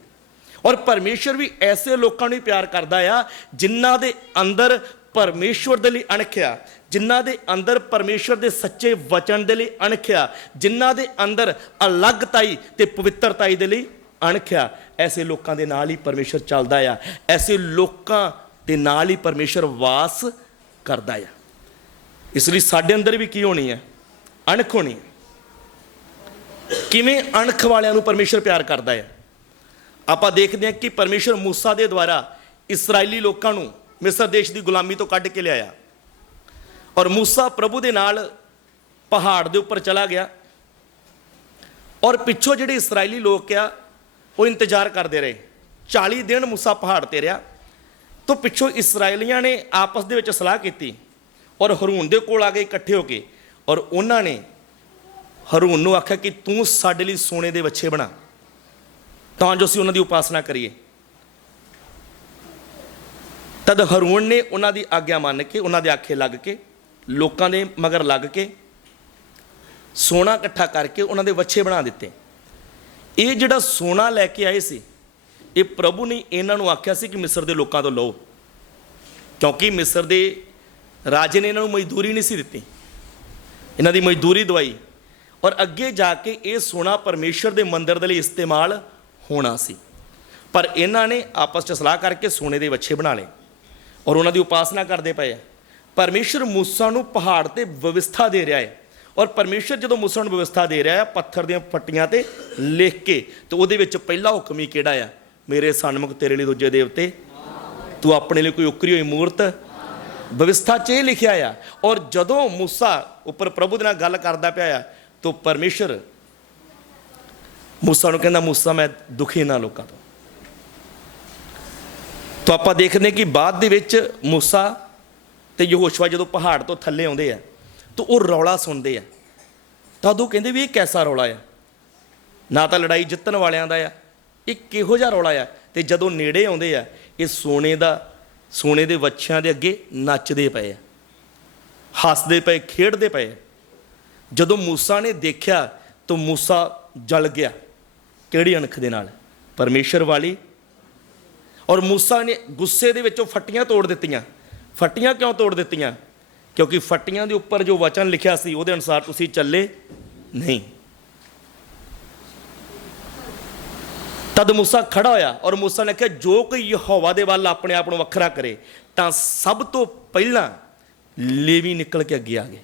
ਔਰ ਪਰਮੇਸ਼ਰ ਵੀ ਐਸੇ ਲੋਕਾਂ ਨੂੰ ਹੀ ਪਿਆਰ ਕਰਦਾ ਆ, ਜਿਨ੍ਹਾਂ ਦੇ ਅੰਦਰ ਪਰਮੇਸ਼ਵਰ ਦੇ ਲਈ ਅਣਖਿਆ ਜਿਨ੍ਹਾਂ ਦੇ ਅੰਦਰ ਪਰਮੇਸ਼ਰ ਦੇ ਸੱਚੇ ਵਚਨ ਦੇ ਲਈ ਅਣਖਿਆ, ਜਿਨ੍ਹਾਂ ਦੇ ਅੰਦਰ ਅਲੱਗਤਾਈ ਤੇ ਪਵਿੱਤਰਤਾਈ ਦੇ ਲਈ ਅਣਖਿਆ, ਐਸੇ ਲੋਕਾਂ ਦੇ ਨਾਲ ਹੀ ਪਰਮੇਸ਼ਰ ਚੱਲਦਾ ਆ। ਐਸੇ ਲੋਕਾਂ ਦੇ ਨਾਲ ਹੀ ਪਰਮੇਸ਼ਰ ਵਾਸ ਕਰਦਾ ਆ। ਇਸ ਲਈ ਸਾਡੇ ਅੰਦਰ ਵੀ ਕੀ ਹੋਣੀ ਹੈ ਅਣਖ ਹੋਣੀ ਕਿਵੇਂ ਅਣਖ ਵਾਲਿਆਂ ਨੂੰ ਪਰਮੇਸ਼ਰ ਪਿਆਰ ਕਰਦਾ ਆ? ਆਪਾਂ ਦੇਖਦੇ ਹਾਂ ਕਿ ਪਰਮੇਸ਼ਰ ਮੂਸਾ ਦੇ ਦੁਆਰਾ ਇਸرائیਲੀ ਲੋਕਾਂ ਨੂੰ ਮਿਸਰ ਦੇਸ਼ ਦੀ ਗੁਲਾਮੀ ਤੋਂ ਕੱਢ ਕੇ ਲਿਆਇਆ। ਔਰ ਮੂਸਾ ਪ੍ਰਭੂ ਦੇ ਨਾਲ ਪਹਾੜ ਦੇ ਉੱਪਰ ਚਲਾ ਗਿਆ। ਔਰ ਪਿੱਛੋਂ ਜਿਹੜੇ ਇਸرائیਲੀ ਲੋਕ ਆ, ਉਹ ਇੰਤਜ਼ਾਰ ਕਰਦੇ ਰਹੇ। 40 ਦਿਨ ਮੂਸਾ ਪਹਾੜ ਤੇ ਰਿਹਾ। ਤੋਂ ਪਿੱਛੋਂ ਇਸرائیਲੀਆਂ ਨੇ ਆਪਸ ਦੇ ਵਿੱਚ ਸਲਾਹ ਕੀਤੀ ਔਰ ਹਰੂਨ ਦੇ ਕੋਲ ਆ ਗਏ ਇਕੱਠੇ ਹੋ ਕੇ ਔਰ ਉਹਨਾਂ ਨੇ ਹਰੂਨ ਨੂੰ ਆਖਿਆ ਕਿ ਤੂੰ ਸਾਡੇ ਲਈ ਸੋਨੇ ਦੇ ਵੱਛੇ ਬਣਾ। ਤਾਂ ਜੋ ਅਸੀਂ ਉਹਨਾਂ ਦੀ ਉਪਾਸਨਾ ਕਰੀਏ। ਤਦ ਹਰੂਨ ਨੇ ਉਹਨਾਂ ਦੀ ਆਗਿਆ ਮੰਨ ਕੇ, ਉਹਨਾਂ ਦੇ ਆਖੇ ਲੱਗ ਕੇ ਲੋਕਾਂ ਦੇ ਮਗਰ ਲੱਗ ਕੇ ਸੋਨਾ ਇਕੱਠਾ ਕਰਕੇ ਉਹਨਾਂ ਦੇ ਵੱਛੇ ਬਣਾ ਦਿੱਤੇ। ਇਹ ਜਿਹੜਾ ਸੋਨਾ ਲੈ ਕੇ ਆਏ ਸੀ, ਇਹ ਪ੍ਰਭੂ ਨੇ ਇਹਨਾਂ ਨੂੰ ਆਖਿਆ ਸੀ ਕਿ ਮਿਸਰ ਦੇ ਲੋਕਾਂ ਤੋਂ ਲਓ। ਕਿਉਂਕਿ ਮਿਸਰ ਦੇ ਰਾਜੇ ਨੇ ਇਹਨਾਂ ਨੂੰ ਮਜ਼ਦੂਰੀ ਨਹੀਂ ਸੀ ਦਿੱਤੀ। ਇਹਨਾਂ ਦੀ ਮਜ਼ਦੂਰੀ ਦਵਾਈ। ਔਰ ਅੱਗੇ ਜਾ ਕੇ ਇਹ ਸੋਨਾ ਪਰਮੇਸ਼ਰ ਦੇ ਮੰਦਰ ਦੇ ਲਈ ਇਸਤੇਮਾਲ ਹੋਣਾ ਸੀ। ਪਰ ਇਹਨਾਂ ਨੇ ਆਪਸ 'ਚ ਸਲਾਹ ਕਰਕੇ ਸੋਨੇ ਦੇ ਵੱਛੇ ਬਣਾ ਲਏ। ਔਰ ਉਹਨਾਂ ਦੀ ਉਪਾਸਨਾ ਕਰਦੇ ਪਏ ਆ। ਪਰਮੇਸ਼ਰ ਮੂਸਾ ਨੂੰ ਪਹਾੜ ਤੇ ਵਿਵਸਥਾ ਦੇ ਰਿਹਾ ਹੈ। ਔਰ ਪਰਮੇਸ਼ਰ ਜਦੋਂ ਮੂਸਾ ਨੂੰ ਵਿਵਸਥਾ ਦੇ ਰਿਹਾ ਹੈ, ਪੱਥਰ ਦੀਆਂ ਫੱਟੀਆਂ ਤੇ ਲਿਖ ਕੇ, ਤੇ ਉਹਦੇ ਵਿੱਚ ਪਹਿਲਾ ਹੁਕਮ ਹੀ ਕਿਹੜਾ ਆ? ਮੇਰੇ ਸਨਮੁਖ ਤੇਰੇ ਲਈ ਦੂਜੇ ਦੇਵਤੇ, ਤੂੰ ਆਪਣੇ ਲਈ ਕੋਈ ਉਕਰੀ ਹੋਈ ਮੂਰਤ। ਵਿਵਸਥਾ 'ਚ ਇਹ ਲਿਖਿਆ ਆ, ਔਰ ਜਦੋਂ ਮੂਸਾ ਉੱਪਰ ਪ੍ਰਭੂ ਦੇ ਨਾਲ ਗੱਲ ਕਰਦਾ ਪਿਆ ਆ, ਤਾਂ ਪਰਮੇਸ਼ਰ ਮੂਸਾ ਨੂੰ ਕਹਿੰਦਾ, ਮੂਸਾ, ਮੈਂ ਦੁਖੀ ਨਾ ਲੋਕਾਂ ਤੋਂ। ਤਾਂ ਆਪਾਂ ਦੇਖਦੇ ਕਿ ਬਾਅਦ ਦੇ ਵਿੱਚ ਮੂਸਾ ਤੇ ਯਹੋਸ਼ੂਆ ਜਦੋਂ ਪਹਾੜ ਤੋਂ ਥੱਲੇ ਆਉਂਦੇ ਆ, ਤਾਂ ਉਹ ਰੌਲਾ ਸੁਣਦੇ ਆ। ਤਾਂ ਉਦੋਂ ਕਹਿੰਦੇ ਵੀ ਇਹ ਕੈਸਾ ਰੌਲਾ ਆ? ਨਾ ਤਾਂ ਲੜਾਈ ਜਿੱਤਣ ਵਾਲਿਆਂ ਦਾ ਆ, ਇਹ ਕਿਹੋ ਜਿਹਾ ਰੌਲਾ ਆ? ਤੇ ਜਦੋਂ ਨੇੜੇ ਆਉਂਦੇ ਆ, ਇਹ ਸੋਨੇ ਦਾ, ਸੋਨੇ ਦੇ ਵੱਛਿਆਂ ਦੇ ਅੱਗੇ ਨੱਚਦੇ ਪਏ ਆ। ਹੱਸਦੇ ਪਏ, ਖੇਡਦੇ ਪਏ ਜਦੋਂ ਮੂਸਾ ਨੇ ਦੇਖਿਆ, ਤਾਂ ਮੂਸਾ ਜਲ ਗਿਆ ਕਿਹੜੀ ਅਣਖ ਦੇ ਨਾਲ? ਪਰਮੇਸ਼ਰ ਵਾਲੀ। ਔਰ ਮੂਸਾ ਨੇ ਗੁੱਸੇ ਦੇ ਵਿੱਚੋਂ ਫੱਟੀਆਂ ਤੋੜ ਦਿੱਤੀਆਂ। ਫੱਟੀਆਂ ਕਿਉਂ ਤੋੜ ਦਿੱਤੀਆਂ? ਕਿਉਂਕਿ ਫੱਟੀਆਂ ਦੇ ਉੱਪਰ ਜੋ ਵਚਨ ਲਿਖਿਆ ਸੀ, ਉਹਦੇ ਅਨੁਸਾਰ ਤੁਸੀਂ ਚੱਲੇ ਨਹੀਂ। ਤਦ ਮੂਸਾ ਖੜਾ ਹੋਇਆ ਔਰ ਮੂਸਾ ਨੇ ਕਿਹਾ, ਜੋ ਕੋਈ ਯਹੋਵਾ ਦੇ ਵੱਲ ਆਪਣੇ ਆਪ ਨੂੰ ਵੱਖਰਾ ਕਰੇ, ਤਾਂ ਸਭ ਤੋਂ ਪਹਿਲਾਂ ਲੇਵੀ ਨਿਕਲ ਕੇ ਅੱਗੇ ਆ ਗਏ।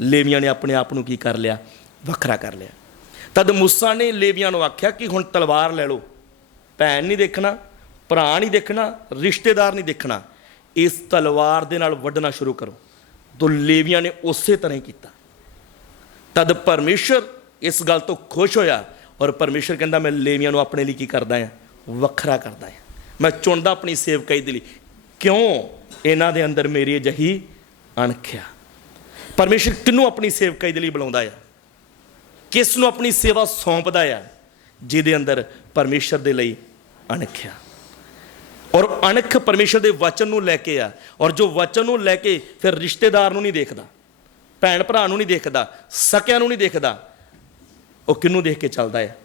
ਲੇਵੀਆਂ ਨੇ ਆਪਣੇ ਆਪ ਨੂੰ ਕੀ ਕਰ ਲਿਆ? ਵੱਖਰਾ ਕਰ ਲਿਆ। ਤਦ ਮੂਸਾ ਨੇ ਲੇਵੀਆਂ ਨੂੰ ਆਖਿਆ ਕਿ ਹੁਣ ਤਲਵਾਰ ਲੈ ਲਓ। ਭੈਣ ਨਹੀਂ ਦੇਖਣਾ, ਭਰਾ ਨਹੀਂ ਦੇਖਣਾ, ਰਿਸ਼ਤੇਦਾਰ ਨਹੀਂ ਦੇਖਣਾ। ਇਸ ਤਲਵਾਰ ਦੇ ਨਾਲ ਵੱਢਣਾ ਸ਼ੁਰੂ ਕਰੋ। ਤੋਂ ਲੇਵੀਆਂ ਨੇ ਉਸੇ ਤਰ੍ਹਾਂ ਹੀ ਕੀਤਾ। ਤਦ ਪਰਮੇਸ਼ਰ ਇਸ ਗੱਲ ਤੋਂ ਖੁਸ਼ ਹੋਇਆ ਔਰ ਪਰਮੇਸ਼ਰ ਕਹਿੰਦਾ, ਮੈਂ ਲੇਵੀਆਂ ਨੂੰ ਆਪਣੇ ਲਈ ਕੀ ਕਰਦਾ ਆ ਵੱਖਰਾ ਕਰਦਾ ਆ ਮੈਂ ਚੁਣਦਾ ਆਪਣੀ ਸੇਵਕਾਈ ਦੇ ਲਈ। ਕਿਉਂ? ਇਹਨਾਂ ਦੇ ਅੰਦਰ ਮੇਰੀ ਅਜਿਹੀ ਅਣਖਿਆ। ਪਰਮੇਸ਼ਰ ਕਿਹਨੂੰ ਆਪਣੀ ਸੇਵਕਾਈ ਦੇ ਲਈ ਬੁਲਾਉਂਦਾ ਆ? ਕਿਸ ਨੂੰ ਆਪਣੀ ਸੇਵਾ ਸੌਂਪਦਾ ਆ? ਜਿਹਦੇ ਅੰਦਰ ਪਰਮੇਸ਼ਰ ਦੇ ਲਈ ਅਣਖਿਆ। ਔਰ ਅਣਖ ਪਰਮੇਸ਼ਰ ਦੇ ਵਚਨ ਨੂੰ ਲੈ ਕੇ ਆ। ਔਰ ਜੋ ਵਚਨ ਨੂੰ ਲੈ ਕੇ ਫਿਰ ਰਿਸ਼ਤੇਦਾਰ ਨੂੰ ਨਹੀਂ ਦੇਖਦਾ, ਭੈਣ ਭਰਾ ਨੂੰ ਨਹੀਂ ਦੇਖਦਾ, ਸਕਿਆਂ ਨੂੰ ਨਹੀਂ ਦੇਖਦਾ, ਉਹ ਕਿੰਨੂੰ ਦੇਖ ਕੇ ਚੱਲਦਾ ਹੈ?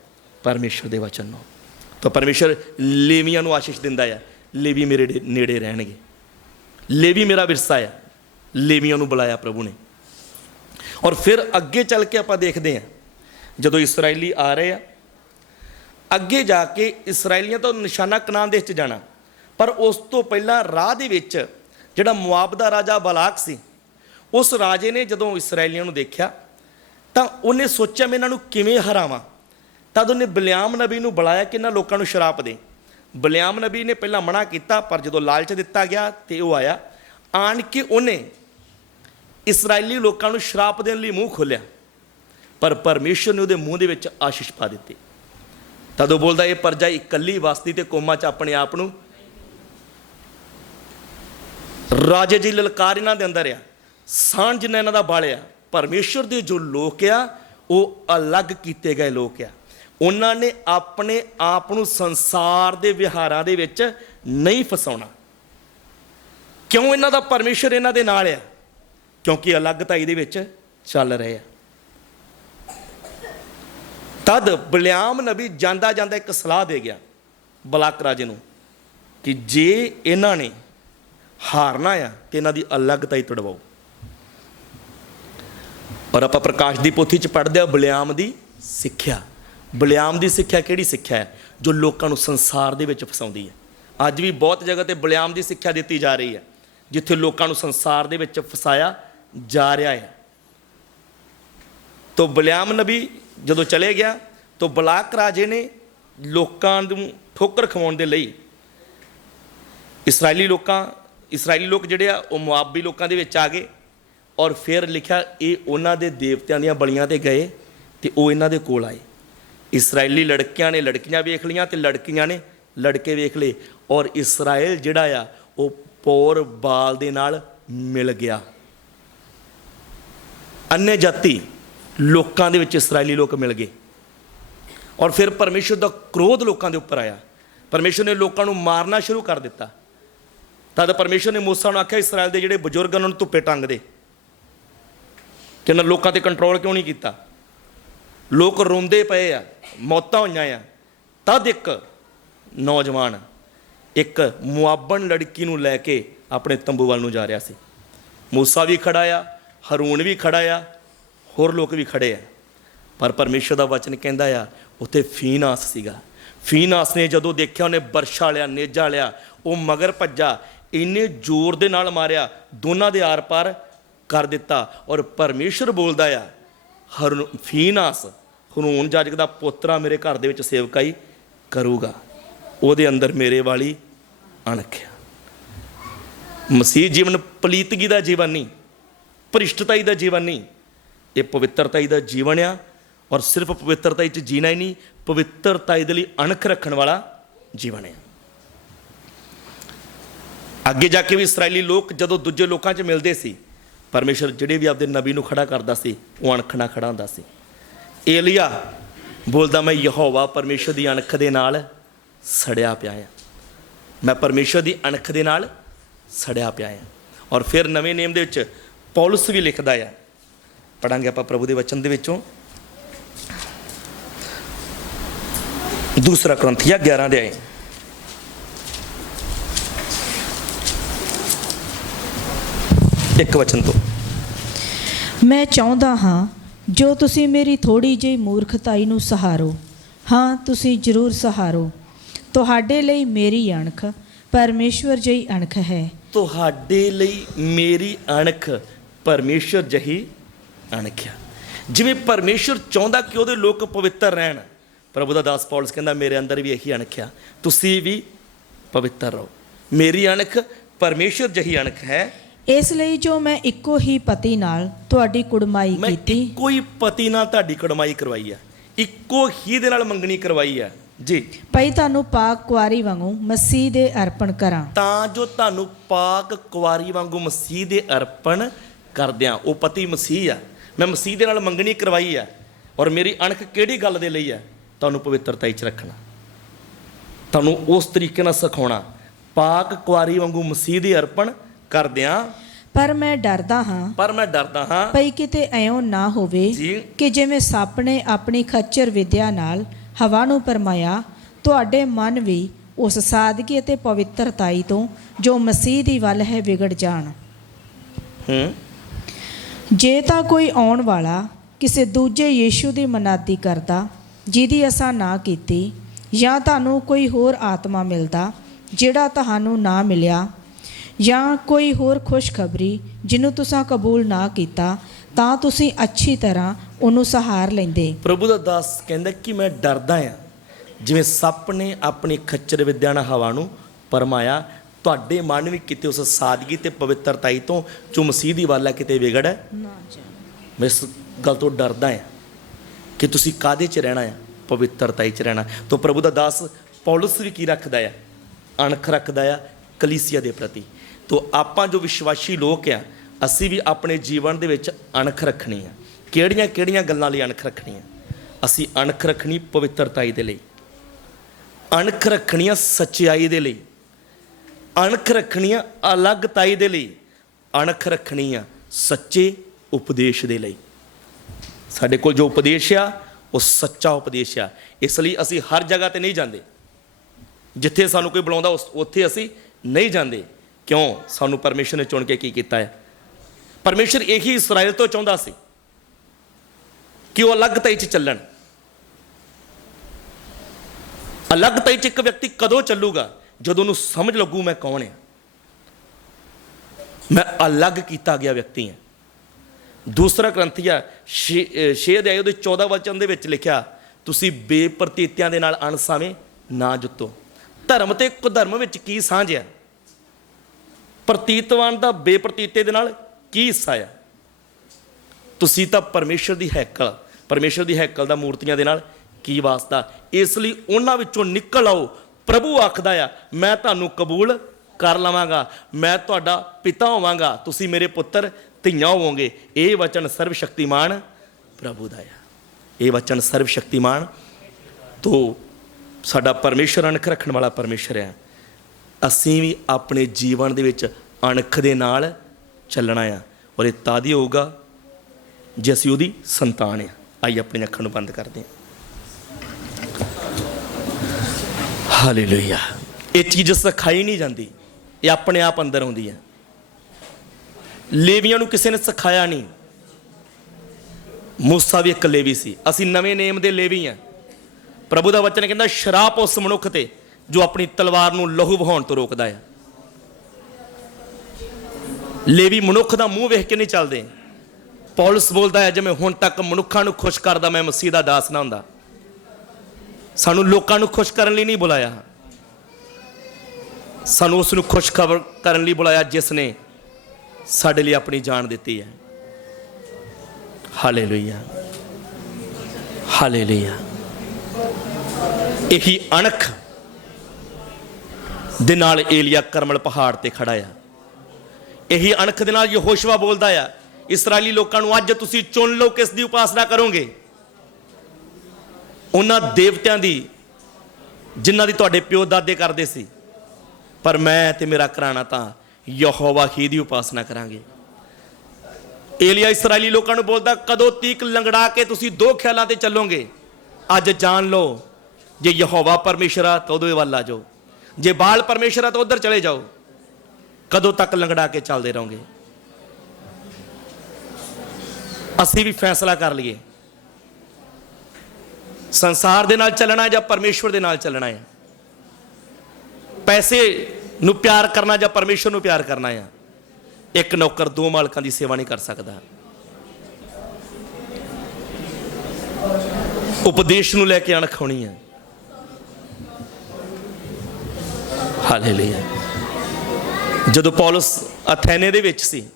ਪਰਮੇਸ਼ਰ ਦੇ ਵਚਨ ਨੂੰ। ਤਾਂ ਪਰਮੇਸ਼ਰ ਲੇਵੀਆਂ ਨੂੰ ਆਸ਼ੀਸ਼ ਦਿੰਦਾ ਹੈ, ਲੇਵੀ ਮੇਰੇ ਨੇੜੇ ਰਹਿਣਗੇ। ਲੇਵੀ ਮੇਰਾ ਵਿਰਸਾ ਹੈ, ਲੇਵੀਆਂ ਨੂੰ ਬੁਲਾਇਆ ਪ੍ਰਭੂ ਨੇ। ਔਰ ਫਿਰ ਅੱਗੇ ਚੱਲ ਕੇ ਆਪਾਂ ਦੇਖਦੇ ਹਾਂ, ਜਦੋਂ ਇਸرائیਲੀ ਆ ਰਹੇ ਆ, ਅੱਗੇ ਜਾ ਕੇ ਇਸرائیਲੀਆਂ ਤੋਂ ਨਿਸ਼ਾਨਾ ਕਨਾਨ ਦੇਸ਼ 'ਚ ਜਾਣਾ। ਪਰ ਉਸ ਤੋਂ ਪਹਿਲਾਂ ਰਾਹ ਦੇ ਵਿੱਚ ਜਿਹੜਾ ਮੁਆਬ ਦਾ ਰਾਜਾ ਬਲਾਕ ਸੀ, ਉਸ ਰਾਜੇ ਨੇ ਜਦੋਂ ਇਸرائیਲੀਆਂ ਨੂੰ ਦੇਖਿਆ, ਤਾਂ ਉਹਨੇ ਸੋਚਿਆ ਮੈਂ ਇਹਨਾਂ ਨੂੰ ਕਿਵੇਂ ਹਰਾਵਾਂ? ਤਦ ਉਹਨੇ ਬਲਿਆਮ ਨਬੀ ਨੂੰ ਬੁਲਾਇਆ ਕਿ ਇਹਨਾਂ ਲੋਕਾਂ ਨੂੰ ਸ਼ਰਾਪ ਦੇ। ਬਲਿਆਮ ਨਬੀ ਨੇ ਪਹਿਲਾਂ ਮਨਾ ਕੀਤਾ, ਪਰ ਜਦੋਂ ਲਾਲਚ ਦਿੱਤਾ ਗਿਆ ਤੇ ਉਹ ਆਇਆ। ਆਣ ਕੇ ਉਹਨੇ ਇਸرائیਲੀ ਲੋਕਾਂ ਨੂੰ ਸ਼ਰਾਪ ਦੇਣ ਲਈ ਮੂੰਹ ਖੋਲਿਆ ਪਰ ਪਰਮੇਸ਼ਰ ਨੇ ਉਹਦੇ ਮੂੰਹ ਦੇ ਵਿੱਚ ਆਸ਼ੀਸ਼ ਪਾ ਦਿੱਤੀ। ਤਦ ਉਹ ਬੋਲਦਾ, ਇਹ ਪਰਜਾ ਇਕੱਲੀ ਵਸਦੀ ਤੇ ਕੋਮਾ 'ਚ ਆਪਣੇ ਆਪ ਨੂੰ ਰਾਜੇ ਜੀ ਲਲਕਾਰ ਇਹਨਾਂ ਦੇ ਅੰਦਰ ਆ। ਸਾਂਝ ਜਿੰਨਾ ਇਹਨਾਂ ਦਾ ਬਾਲਿਆ ਪਰਮੇਸ਼ਰ ਦੇ ਜੋ ਲੋਕ ਆ, ਉਹ ਅਲੱਗ ਕੀਤੇ ਗਏ ਲੋਕ ਆ। ਉਹਨਾਂ ਨੇ ਆਪਣੇ ਆਪ ਨੂੰ ਸੰਸਾਰ ਦੇ ਵਿਹਾਰਾਂ ਦੇ ਵਿੱਚ ਨਹੀਂ ਫਸਾਉਣਾ। ਕਿਉਂ ਇਹਨਾਂ ਦਾ ਪਰਮੇਸ਼ਰ ਇਹਨਾਂ ਦੇ ਨਾਲ ਆ? ਕਿਉਂਕਿ ਅਲੱਗਤਾ ਇਹਦੇ ਵਿੱਚ ਚੱਲ ਰਹੇ ਆ। ਤਦ ਬਲਿਆਮ ਨਬੀ ਜਾਂਦਾ ਜਾਂਦਾ ਇੱਕ ਸਲਾਹ ਦੇ ਗਿਆ ਬਲਾਕ ਰਾਜੇ ਨੂੰ ਕਿ ਜੇ ਇਹਨਾਂ ਨੇ ਹਾਰਨਾ ਆ ਤੇ ਇਹਨਾਂ ਦੀ ਅਲੱਗਤਾ ਹੀ ਤੜਵਾਓ। ਔਰ ਆਪਾਂ ਪ੍ਰਕਾਸ਼ ਦੀ ਪੋਥੀ ਚ ਪੜਦੇ ਆ, ਬਲਿਆਮ ਦੀ ਸਿੱਖਿਆ। ਬਲਿਆਮ ਦੀ ਸਿੱਖਿਆ ਕਿਹੜੀ ਸਿੱਖਿਆ ਹੈ? ਜੋ ਲੋਕਾਂ ਨੂੰ ਸੰਸਾਰ ਦੇ ਵਿੱਚ ਫਸਾਉਂਦੀ ਹੈ। ਅੱਜ ਵੀ ਬਹੁਤ ਜਗ੍ਹਾ ਤੇ ਬਲਿਆਮ ਦੀ ਸਿੱਖਿਆ ਦਿੱਤੀ ਜਾ ਰਹੀ ਹੈ, ਜਿੱਥੇ ਲੋਕਾਂ ਨੂੰ ਸੰਸਾਰ ਦੇ ਵਿੱਚ ਫਸਾਇਆ ਜਾ ਰਿਹਾ ਹੈ। ਤੋਂ ਬਲਿਆਮ ਨਬੀ ਜਦੋਂ ਚਲੇ ਗਿਆ, ਤੋਂ ਬਲਾਕ ਰਾਜੇ ਨੇ ਲੋਕਾਂ ਨੂੰ ਠੋਕਰ ਖਵਾਉਣ ਦੇ ਲਈ ਇਸرائیਲੀ ਲੋਕਾਂ ਇਸرائیਲੀ ਲੋਕ ਜਿਹੜੇ ਆ, ਉਹ ਮੁਆਬੀ ਲੋਕਾਂ ਦੇ ਵਿੱਚ ਆ ਗਏ ਔਰ ਫਿਰ ਲਿਖਿਆ, ਇਹ ਉਹਨਾਂ ਦੇ ਦੇਵਤਿਆਂ ਦੀਆਂ ਬਲੀਆਂ ਤੇ ਗਏ ਤੇ ਉਹ ਇਹਨਾਂ ਦੇ ਕੋਲ ਆਏ। ਇਸرائیਲੀ ਲੜਕਿਆਂ ਨੇ ਲੜਕੀਆਂ ਵੇਖ ਲਈਆਂ ਤੇ ਲੜਕੀਆਂ ਨੇ ਲੜਕੇ ਵੇਖ ਲਏ ਔਰ ਇਸਰਾਇਲ ਜਿਹੜਾ ਆ, ਉਹ ਪੌਰ ਬਾਲ ਦੇ ਨਾਲ ਮਿਲ ਗਿਆ। ਅੰਨੇ ਜਾਤੀ ਲੋਕਾਂ ਦੇ ਵਿੱਚ ਇਸرائیਲੀ ਲੋਕ ਮਿਲ ਗਏ ਔਰ ਫਿਰ ਪਰਮੇਸ਼ਰ ਦਾ ਕ੍ਰੋਧ ਲੋਕਾਂ ਦੇ ਉੱਪਰ ਆਇਆ। ਪਰਮੇਸ਼ਰ ਨੇ ਲੋਕਾਂ ਨੂੰ ਮਾਰਨਾ ਸ਼ੁਰੂ ਕਰ ਦਿੱਤਾ। ਤਦ ਪਰਮੇਸ਼ਰ ਨੇ ਮੂਸਾ ਨੂੰ ਆਖਿਆ ਇਸਰਾਇਲ ਦੇ ਜਿਹੜੇ ਬਜ਼ੁਰਗ ਉਹਨਾਂ ਨੂੰ ਧੁੱਪੇ ਟੰਗ ਦੇ। ਕਿ ਲੋਕਾਂ ਤੇ ਕੰਟਰੋਲ ਕਿਉਂ ਨਹੀਂ ਕੀਤਾ? ਲੋਕ ਰੋਂਦੇ ਪਏ ਆ, ਮੌਤਾਂ ਹੋਈਆਂ ਆ। ਤਦ ਇੱਕ ਨੌਜਵਾਨ, ਇੱਕ ਮੁਆਬਣ ਲੜਕੀ ਨੂੰ ਲੈ ਕੇ ਆਪਣੇ ਤੰਬੂ ਵੱਲ ਨੂੰ ਜਾ ਰਿਹਾ ਸੀ। ਮੂਸਾ ਵੀ ਖੜਾ ਆ, ਹਰੂਨ ਵੀ ਖੜਾ ਆ, ਹੋਰ ਲੋਕ ਵੀ ਖੜੇ ਆ। ਪਰ ਪਰਮੇਸ਼ਰ ਦਾ ਵਚਨ ਕਹਿੰਦਾ ਆ, ਉੱਥੇ ਫੀਨਾਸ ਸੀਗਾ। ਫੀਨਾਸ ਨੇ ਜਦੋਂ ਦੇਖਿਆ, ਉਹਨੇ ਵਰਸ਼ਾ ਲਿਆ, ਨੇਜਾ ਲਿਆ, ਉਹ ਮਗਰ ਭੱਜਾ। ਇੰਨੇ ਜ਼ੋਰ ਦੇ ਨਾਲ ਮਾਰਿਆ, ਦੋਨਾਂ ਦੇ ਆਰ-ਪਾਰ ਕਰ ਦਿੱਤਾ ਔਰ ਪਰਮੇਸ਼ਰ ਬੋਲਦਾ ਆ ਹਰ ਫੀਨਾਸ ਹਰੂਨ ਜਾਜਕ ਦਾ ਪੋਤਰਾ ਮੇਰੇ ਘਰ ਦੇ ਵਿੱਚ ਸੇਵਕਾਈ ਕਰੂਗਾ। ਉਹਦੇ ਅੰਦਰ ਮੇਰੇ ਵਾਲੀ ਅਣਖਿਆ ਮਸੀਹ ਜੀਵਨ ਪਲੀਤਗੀ ਦਾ ਜੀਵਨ ਨਹੀਂ ਭ੍ਰਿਸ਼ਟਤਾਈ ਦਾ ਜੀਵਨ ਨਹੀਂ ਇਹ ਪਵਿੱਤਰਤਾਈ ਦਾ ਜੀਵਨ ਆ ਔਰ ਸਿਰਫ ਪਵਿੱਤਰਤਾਈ 'ਚ ਜੀਣਾ ਹੀ ਨਹੀਂ, ਪਵਿੱਤਰਤਾਈ ਦੇ ਲਈ ਅਣਖ ਰੱਖਣ ਵਾਲਾ ਜੀਵਨ ਹੈ ਅੱਗੇ ਜਾ ਕੇ ਵੀ ਇਸرائیਲੀ ਲੋਕ ਜਦੋਂ ਦੂਜੇ ਲੋਕਾਂ 'ਚ ਮਿਲਦੇ ਸੀ, ਪਰਮੇਸ਼ਰ ਜਿਹੜੇ ਵੀ ਆਪਦੇ ਨਬੀ ਨੂੰ ਖੜਾ ਕਰਦਾ ਸੀ, ਉਹ ਅਣਖ ਨਾਲ ਖੜਾ ਹੁੰਦਾ ਸੀ। ਏਲੀਆ ਬੋਲਦਾ ਮੈਂ ਯਹੋਵਾ ਪਰਮੇਸ਼ਰ ਦੀ ਅਣਖ ਦੇ ਨਾਲ ਸੜਿਆ ਪਿਆ ਆ ਮੈਂ ਪਰਮੇਸ਼ਰ ਦੀ ਅਣਖ ਦੇ ਨਾਲ ਸੜਿਆ ਪਿਆ ਆ ਔਰ ਫਿਰ ਨਵੇਂ ਨੇਮ ਦੇ ਵਿੱਚ ਪੌਲਸ ਵੀ ਲਿਖਦਾ ਆ। ਪੜਾਂਗੇ ਆਪਾਂ ਪ੍ਰਭੂ ਦੇ ਵਚਨ ਦੇ ਵਿੱਚੋਂ। ਦੂਸਰਾ ਗ੍ਰੰਥੀਆ 11 ਦੇ ਆਏ। ਇੱਕ ਵਚਨ ਤੋਂ। ਮੈਂ ਚਾਹੁੰਦਾ ਹਾਂ ਜੋ ਤੁਸੀਂ ਮੇਰੀ ਥੋੜੀ ਜਿਹੀ ਮੂਰਖਤਾਈ ਨੂੰ ਸਹਾਰੋ। ਹਾਂ ਤੁਸੀਂ ਜ਼ਰੂਰ ਸਹਾਰੋ। ਤੁਹਾਡੇ ਲਈ ਮੇਰੀ ਅਣਖ ਪਰਮੇਸ਼ਵਰ ਜਿਹੀ ਅਣਖ ਹੈ। ਤੁਹਾਡੇ ਲਈ ਮੇਰੀ ਅਣਖ ਪਰਮੇਸ਼ਰ ਜਹੀ ਅਣਖ ਆ ਜਿਵੇਂ ਪਰਮੇਸ਼ਰ ਚਾਹੁੰਦਾ ਕਿ ਉਹਦੇ ਲੋਕ ਪਵਿੱਤਰ ਰਹਿਣ ਪ੍ਰਭੂ ਦਾ ਦਾਸ ਪੌਲਸ ਕਹਿੰਦਾ ਮੇਰੇ ਅੰਦਰ ਵੀ ਇਹੀ ਅਣਖ ਆ। ਤੁਸੀਂ ਵੀ ਪਵਿੱਤਰ ਰਹੋ। ਮੇਰੀ ਅਣਖ ਪਰਮੇਸ਼ਰ ਜਹੀ ਅਣਖ ਹੈ। ਇਸ ਲਈ ਜੋ ਮੈਂ ਇੱਕੋ ਹੀ ਪਤੀ ਨਾਲ ਤੁਹਾਡੀ ਕੁੜਮਾਈ ਮੈਂ ਕੀਤੀ। ਇੱਕੋ ਹੀ ਪਤੀ ਨਾਲ ਤੁਹਾਡੀ ਕੜਮਾਈ ਕਰਵਾਈ ਆ। ਇੱਕੋ ਹੀ ਦੇ ਨਾਲ ਮੰਗਣੀ ਕਰਵਾਈ ਆ। ਜੀ। ਪਈ ਤੁਹਾਨੂੰ ਪਾਕ ਕੁਆਰੀ ਵਾਂਗੂ ਮਸੀਹ ਦੇ ਅਰਪਣ ਕਰਾਂ। ਤਾਂ ਜੋ ਤੁਹਾਨੂੰ ਪਾਕ ਕੁਵਾਰੀ ਵਾਂਗੂ ਮਸੀਹ ਦੇ ਅਰਪਣ ਕਰਦਿਆਂ ਉਹ ਪਤੀ ਮਸੀਹ ਆ। ਮੈਂ ਮਸੀਹ ਦੇ ਨਾਲ ਮੰਗਣੀ ਕਰਵਾਈ ਆ ਔਰ ਮੇਰੀ ਅਣਖ ਕਿਹੜੀ ਗੱਲ ਦੇ ਲਈ ਆ? ਤੁਹਾਨੂੰ ਪਵਿੱਤਰਤਾ ਵਿੱਚ ਰੱਖਣਾ। ਤੁਹਾਨੂੰ ਉਸ ਤਰੀਕੇ ਨਾਲ ਸਿਖਾਉਣਾ। ਪਾਕ ਕੁਵਾਰੀ ਵਾਂਗੂ ਮਸੀਹ ਦੇ ਅਰਪਣ ਕਰਦਿਆਂ। ਪਰ ਮੈਂ ਡਰਦਾ ਹਾਂ। ਪਰ ਮੈਂ ਡਰਦਾ ਹਾਂ। ਪਈ ਕਿਤੇ ਐਉਂ ਨਾ ਹੋਵੇ ਜੀ। ਕਿ ਜਿਵੇਂ ਸੱਪ ਨੇ ਆਪਣੀ ਖੱਚਰ ਵਿਦਿਆ ਨਾਲ ਹਵਾ ਨੂੰ ਪਰਮਾਇਆ ਤੁਹਾਡੇ ਮਨ ਵੀ ਉਸ ਸਾਦਗੀ ਅਤੇ ਪਵਿੱਤਰਤਾਈ ਤੋਂ ਜੋ ਮਸੀਹ ਦੀ ਵੱਲ ਹੈ ਵਿਗੜ ਜਾਣ। ਹੂੰ। ਜੇ ਤਾਂ ਕੋਈ ਆਉਣ ਵਾਲਾ ਕਿਸੇ ਦੂਜੇ ਯੀਸ਼ੂ ਦੀ ਮਨਾਦੀ ਕਰਦਾ ਜਿਹਦੀ ਅਸਾਂ ਨਾ ਕੀਤੀ ਜਾਂ ਤੁਹਾਨੂੰ ਕੋਈ ਹੋਰ ਆਤਮਾ ਮਿਲਦਾ ਜਿਹੜਾ ਤੁਹਾਨੂੰ ਨਾ ਮਿਲਿਆ ਜਾਂ ਕੋਈ ਹੋਰ ਖੁਸ਼ਖਬਰੀ ਜਿਹਨੂੰ ਤੁਸੀਂ ਕਬੂਲ ਨਾ ਕੀਤਾ ਤਾਂ ਤੁਸੀਂ ਅੱਛੀ ਤਰ੍ਹਾਂ ਉਹਨੂੰ ਸਹਾਰ ਲੈਂਦੇ। ਪ੍ਰਭੂ ਦਾ ਦਾਸ ਕਹਿੰਦਾ ਕਿ ਮੈਂ ਡਰਦਾ ਆ ਜਿਵੇਂ ਸੱਪ ਨੇ ਆਪਣੀ ਖੱਚਰ ਵਿਦਿਆ ਨਾਲ ਹਵਾ ਨੂੰ ਪਰਮਾਇਆ ਤੁਹਾਡੇ ਮਨ ਵੀ ਕਿਤੇ ਉਸ ਸਾਦਗੀ ਤੇ ਪਵਿੱਤਰਤਾਈ ਤੋਂ ਜੋ ਮਸੀਹ ਦੀ ਵੱਲ ਕਿਤੇ ਵਿਗੜ ਹੈ? ਮੈਂ ਇਸ ਗੱਲ ਤੋਂ ਡਰਦਾ ਆ ਕਿ ਤੁਸੀਂ ਕਾਦੇ 'ਚ ਰਹਿਣਾ ਆ ਪਵਿੱਤਰਤਾਈ 'ਚ ਰਹਿਣਾ। ਤਾਂ ਪ੍ਰਭੂ ਦਾ ਦਾਸ ਪੌਲਸ ਵੀ ਕੀ ਰੱਖਦਾ ਆ ਅਣਖ ਰੱਖਦਾ ਆ ਕਲੀਸਿਆ ਦੇ ਪ੍ਰਤੀ। ਤੋਂ ਆਪਾਂ ਜੋ ਵਿਸ਼ਵਾਸੀ ਲੋਕ ਆ, ਅਸੀਂ ਵੀ ਆਪਣੇ ਜੀਵਨ ਦੇ ਵਿੱਚ ਅਣਖ ਰੱਖਣੀ ਆ। ਕਿਹੜੀਆਂ ਕਿਹੜੀਆਂ ਗੱਲਾਂ ਲਈ ਅਣਖ ਰੱਖਣੀ ਆ? ਅਸੀਂ ਅਣਖ ਰੱਖਣੀ ਪਵਿੱਤਰਤਾਈ ਦੇ ਲਈ। ਅਣਖ ਰੱਖਣੀ ਆ ਸੱਚਾਈ ਦੇ ਲਈ। ਅਣਖ ਰੱਖਣੀ ਆ ਅਲੱਗਤਾਈ ਦੇ ਲਈ। ਅਣਖ ਰੱਖਣੀ ਆ ਸੱਚੇ ਉਪਦੇਸ਼ ਦੇ ਲਈ। ਸਾਡੇ ਕੋਲ ਜੋ ਉਪਦੇਸ਼ ਆ, ਉਹ ਸੱਚਾ ਉਪਦੇਸ਼ ਆ। ਇਸ ਲਈ ਅਸੀਂ ਹਰ ਜਗ੍ਹਾ ਤੇ ਨਹੀਂ ਜਾਂਦੇ। ਜਿੱਥੇ ਸਾਨੂੰ ਕੋਈ ਬੁਲਾਉਂਦਾ, ਉਸ- ਉੱਥੇ ਅਸੀਂ ਨਹੀਂ ਜਾਂਦੇ। ਕਿਉਂ ਸਾਨੂੰ ਪਰਮੇਸ਼ਰ ਨੇ ਚੁਣ ਕੇ ਕੀ ਕੀਤਾ ਹੈ? ਪਰਮੇਸ਼ਰ ਇਹੀ ਇਸਰਾਇਲ ਤੋਂ ਚਾਹੁੰਦਾ ਸੀ ਕਿ ਉਹ ਅਲੱਗ ਅਲੱਗਤਾਈ 'ਚ ਚੱਲਣ। ਅਲੱਗ ਅਲੱਗਤਾਈ 'ਚ ਇੱਕ ਵਿਅਕਤੀ ਕਦੋਂ ਚੱਲੂਗਾ? ਜਦੋਂ ਉਹਨੂੰ ਸਮਝ ਲੱਗੂ ਮੈਂ ਕੌਣ ਹਾਂ। ਮੈਂ ਅਲੱਗ ਕੀਤਾ ਗਿਆ ਵਿਅਕਤੀ ਹਾਂ। ਦੂਸਰਾ ਗ੍ਰੰਥੀਆ 6 ਅਧਿਆਇ ਉਹਦੇ 14 ਵਚਨ ਦੇ ਵਿੱਚ ਲਿਖਿਆ, ਤੁਸੀਂ ਬੇਪਰਤੀਤਿਆਂ ਦੇ ਨਾਲ ਅਣਸਾਵੇਂ ਨਾ ਜੁੱਤੋ। ਧਰਮ ਤੇ ਕੁਧਰਮ ਵਿੱਚ ਕੀ ਸਾਂਝ ਹੈ? ਪ੍ਰਤੀਤਵਾਨ ਦਾ ਬੇਪਰਤੀਤੇ ਦੇ ਨਾਲ ਕੀ ਹਿੱਸਾ ਆ? ਤੁਸੀਂ ਤਾਂ ਪਰਮੇਸ਼ਰ ਦੀ ਹੈਕਲ, ਪਰਮੇਸ਼ਰ ਦੀ ਹੈਕਲ ਦਾ ਮੂਰਤੀਆਂ ਦੇ ਨਾਲ ਕੀ ਵਾਸਤਾ? ਇਸ ਲਈ ਉਹਨਾਂ ਵਿੱਚੋਂ ਨਿਕਲ ਆਓ। ਪ੍ਰਭੂ ਆਖਦਾ ਆ, ਮੈਂ ਤੁਹਾਨੂੰ ਕਬੂਲ ਕਰ ਲਵਾਂਗਾ, ਮੈਂ ਤੁਹਾਡਾ ਪਿਤਾ ਹੋਵਾਂਗਾ, ਤੁਸੀਂ ਮੇਰੇ ਪੁੱਤਰ ਧੀਆਂ ਹੋਵੋਗੇ। ਇਹ ਵਚਨ ਸਰਵ ਸ਼ਕਤੀਮਾਨ ਪ੍ਰਭੂ ਦਾ ਆ। ਇਹ ਵਚਨ ਸਰਵ ਸ਼ਕਤੀਮਾਨ ਤੋਂ ਸਾਡਾ ਪਰਮੇਸ਼ਰ ਅਣਖ ਰੱਖਣ ਵਾਲਾ ਪਰਮੇਸ਼ਰ ਹੈ ਅਸੀਂ ਵੀ ਆਪਣੇ ਜੀਵਨ ਦੇ ਵਿੱਚ ਅਣਖ ਦੇ ਨਾਲ ਚੱਲਣਾ ਆ ਔਰ ਇਹ ਤਾਂ ਦੀ ਹੋਊਗਾ ਜੇ ਅਸੀਂ ਉਹਦੀ ਸੰਤਾਨ ਆ। ਆਈ ਆਪਣੀ ਅੱਖਾਂ ਨੂੰ ਬੰਦ ਕਰਦੇ ਹਾਂ। ਹਾਲੇਲੂਇਆ ਇਹ ਚੀਜ਼ ਸਿਖਾਈ ਨਹੀਂ ਜਾਂਦੀ। ਇਹ ਆਪਣੇ ਆਪ ਅੰਦਰ ਆਉਂਦੀ ਹੈ ਲੇਵੀਆਂ ਨੂੰ ਕਿਸੇ ਨੇ ਸਿਖਾਇਆ ਨਹੀਂ। ਮੂਸਾ ਵੀ ਇੱਕ ਲੇਵੀ ਸੀ। ਅਸੀਂ ਨਵੇਂ ਨੇਮ ਦੇ ਲੇਵੀ ਆ। ਪ੍ਰਭੂ ਦਾ ਵਚਨ ਕਹਿੰਦਾ ਸ਼ਰਾਪ ਉਸ ਮਨੁੱਖ ਤੇ ਜੋ ਆਪਣੀ ਤਲਵਾਰ ਨੂੰ ਲਹੂ ਵਹਾਉਣ ਤੋਂ ਰੋਕਦਾ ਹੈ। ਲੇਵੀ ਮਨੁੱਖ ਦਾ ਮੂੰਹ ਵੇਖ ਕੇ ਨਹੀਂ ਚੱਲਦੇ। ਪੌਲਸ ਬੋਲਦਾ ਹੈ, ਜਿਵੇਂ ਹੁਣ ਤੱਕ ਮਨੁੱਖਾਂ ਨੂੰ ਖੁਸ਼ ਕਰਦਾ ਮੈਂ ਮਸੀਹ ਦਾ ਦਾਸ ਨਾ ਹੁੰਦਾ। ਸਾਨੂੰ ਲੋਕਾਂ ਨੂੰ ਖੁਸ਼ ਕਰਨ ਲਈ ਨਹੀਂ ਬੁਲਾਇਆ। ਸਾਨੂੰ ਉਸ ਨੂੰ ਖੁਸ਼ ਖਬਰ ਕਰਨ ਲਈ ਬੁਲਾਇਆ ਜਿਸ ਨੇ ਸਾਡੇ ਲਈ ਆਪਣੀ ਜਾਨ ਦਿੱਤੀ ਹੈ। ਹਾਲੇਲੂਇਆ। ਹਾਲੇਲੂਇਆ। ਇਹੀ ਅਣਖ ਦੇ ਨਾਲ ਏਲੀਆ ਕਰਮਲ ਪਹਾੜ ਤੇ ਖੜਾ ਆ। ਇਹੀ ਅਣਖ ਦੇ ਨਾਲ ਯਹੋਸ਼ਵਾ ਬੋਲਦਾ ਆ ਇਸرائیਲੀ ਲੋਕਾਂ ਨੂੰ ਅੱਜ ਤੁਸੀਂ ਚੁਣ ਲਓ ਕਿਸ ਦੀ ਉਪਾਸਨਾ ਕਰੋਗੇ? ਉਹਨਾਂ ਦੇਵਤਿਆਂ ਦੀ, ਜਿਨ੍ਹਾਂ ਦੀ ਤੁਹਾਡੇ ਪਿਓ ਦਾਦੇ ਕਰਦੇ ਸੀ, ਪਰ ਮੈਂ ਤੇ ਮੇਰਾ ਘਰਾਣਾ ਤਾਂ ਯਹੋਵਾ ਹੀ ਦੀ ਉਪਾਸਨਾ ਕਰਾਂਗੇ। ਏਲੀਆ ਇਸرائیਲੀ ਲੋਕਾਂ ਨੂੰ ਬੋਲਦਾ, ਕਦੋਂ ਤੀਕ ਲੰਗੜਾ ਕੇ ਤੁਸੀਂ ਦੋ ਖਿਆਲਾਂ ਤੇ ਚੱਲੋਗੇ? ਅੱਜ ਜਾਣ ਲਓ, ਜੇ ਯਹੋਵਾ ਪਰਮੇਸ਼ਰ ਆ ਤਾਂ ਉਹਦੇ ਵੱਲ ਆ ਜਾਓ। ਜੇ ਬਾਲ ਪਰਮੇਸ਼ਰ ਆ ਤਾਂ ਉਧਰ ਚਲੇ ਜਾਓ। ਕਦੋਂ ਤੱਕ ਲੰਗੜਾ ਕੇ ਚੱਲਦੇ ਰਹੋਗੇ? ਅਸੀਂ ਵੀ ਫੈਸਲਾ ਕਰ ਲਈਏ। ਸੰਸਾਰ ਦੇ ਨਾਲ ਚੱਲਣਾ ਜਾਂ ਪਰਮੇਸ਼ਵਰ ਦੇ ਨਾਲ ਚੱਲਣਾ ਹੈ ਪੈਸੇ ਨੂੰ ਪਿਆਰ ਕਰਨਾ ਜਾਂ ਪਰਮੇਸ਼ਰ ਨੂੰ ਪਿਆਰ ਕਰਨਾ ਆ? ਇੱਕ ਨੌਕਰ ਦੋ ਮਾਲਕਾਂ ਦੀ ਸੇਵਾ ਨਹੀਂ ਕਰ ਸਕਦਾ। ਉਪਦੇਸ਼ ਨੂੰ ਲੈ ਕੇ ਅਣਖ ਹੋਣੀ ਹੈ ਹਾਲੇਲੂਇਆ। ਜਦੋਂ ਪੌਲਸ ਅਥੈਨੇ ਦੇ ਵਿੱਚ ਸੀ,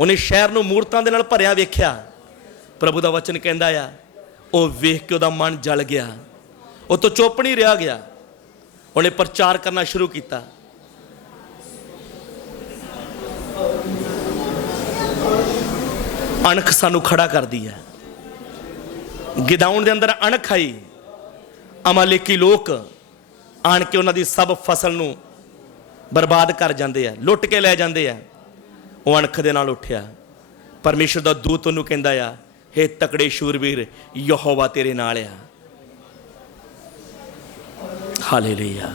ਉਹਨੇ ਸ਼ਹਿਰ ਨੂੰ ਮੂਰਤਾਂ ਦੇ ਨਾਲ ਭਰਿਆ ਵੇਖਿਆ। ਪ੍ਰਭੂ ਦਾ ਵਚਨ ਕਹਿੰਦਾ ਆ, ਉਹ ਵੇਖ ਕੇ ਉਹਦਾ ਮਨ ਜਲ ਗਿਆ। ਉਹ ਤੋਂ ਚੁੱਪ ਨਹੀਂ ਰਿਹਾ ਗਿਆ। ਉਹਨੇ ਪ੍ਰਚਾਰ ਕਰਨਾ ਸ਼ੁਰੂ ਕੀਤਾ। ਅਣਖ ਸਾਨੂੰ ਖੜਾ ਕਰਦੀ ਹੈ ਗਿਦਾਉਣ ਦੇ ਅੰਦਰ ਅਣਖ ਆਈ। ਅਮਾਲੇਕੀ ਲੋਕ ਆਣ ਕੇ ਉਹਨਾਂ ਦੀ ਸਭ ਫਸਲ ਨੂੰ ਬਰਬਾਦ ਕਰ ਜਾਂਦੇ ਆ, ਲੁੱਟ ਕੇ ਲੈ ਜਾਂਦੇ ਆ। ਉਹ ਅਣਖ ਦੇ ਨਾਲ ਉੱਠਿਆ। ਪਰਮੇਸ਼ਰ ਦਾ ਦੂਤ ਉਹਨੂੰ ਕਹਿੰਦਾ ਆ, ਹੇ ਤਕੜੇ ਸ਼ੂਰਵੀਰ, ਯਹੋਵਾ ਤੇਰੇ ਨਾਲ ਆ। ਹਾਲੇਲੂਇਆ।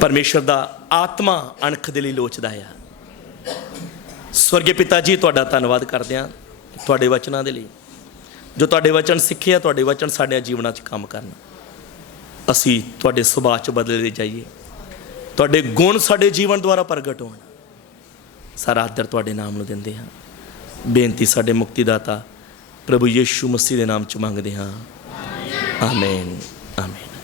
ਪਰਮੇਸ਼ਰ ਦਾ ਆਤਮਾ ਅਣਖ ਦੇ ਲਈ ਲੋਚਦਾ ਆ। ਸਵਰਗੀ ਪਿਤਾ ਜੀ, ਤੁਹਾਡਾ ਧੰਨਵਾਦ ਕਰਦੇ ਹਾਂ ਤੁਹਾਡੇ ਵਚਨਾਂ ਦੇ ਲਈ। ਜੋ ਤੁਹਾਡੇ ਵਚਨ ਸਿੱਖੇ ਆ, ਤੁਹਾਡੇ ਵਚਨ ਸਾਡੇ ਜੀਵਨਾਂ 'ਚ ਕੰਮ ਕਰਨ। ਅਸੀਂ ਤੁਹਾਡੇ ਸੁਭਾਅ 'ਚ ਬਦਲਦੇ ਜਾਈਏ। ਤੁਹਾਡੇ ਗੁਣ ਸਾਡੇ ਜੀਵਨ ਦੁਆਰਾ ਪ੍ਰਗਟ ਹੋਣ। ਸਾਰਾ ਆਦਰ ਤੁਹਾਡੇ ਨਾਮ ਨੂੰ ਦਿੰਦੇ ਹਾਂ। ਬੇਨਤੀ ਸਾਡੇ ਮੁਕਤੀ ਦਾਤਾ ਪ੍ਰਭੂ ਯੀਸ਼ੂ ਮਸੀਹ ਦੇ ਨਾਮ 'ਚ ਮੰਗਦੇ ਹਾਂ। ਆਮੇਨ। ਆਮੇਨ।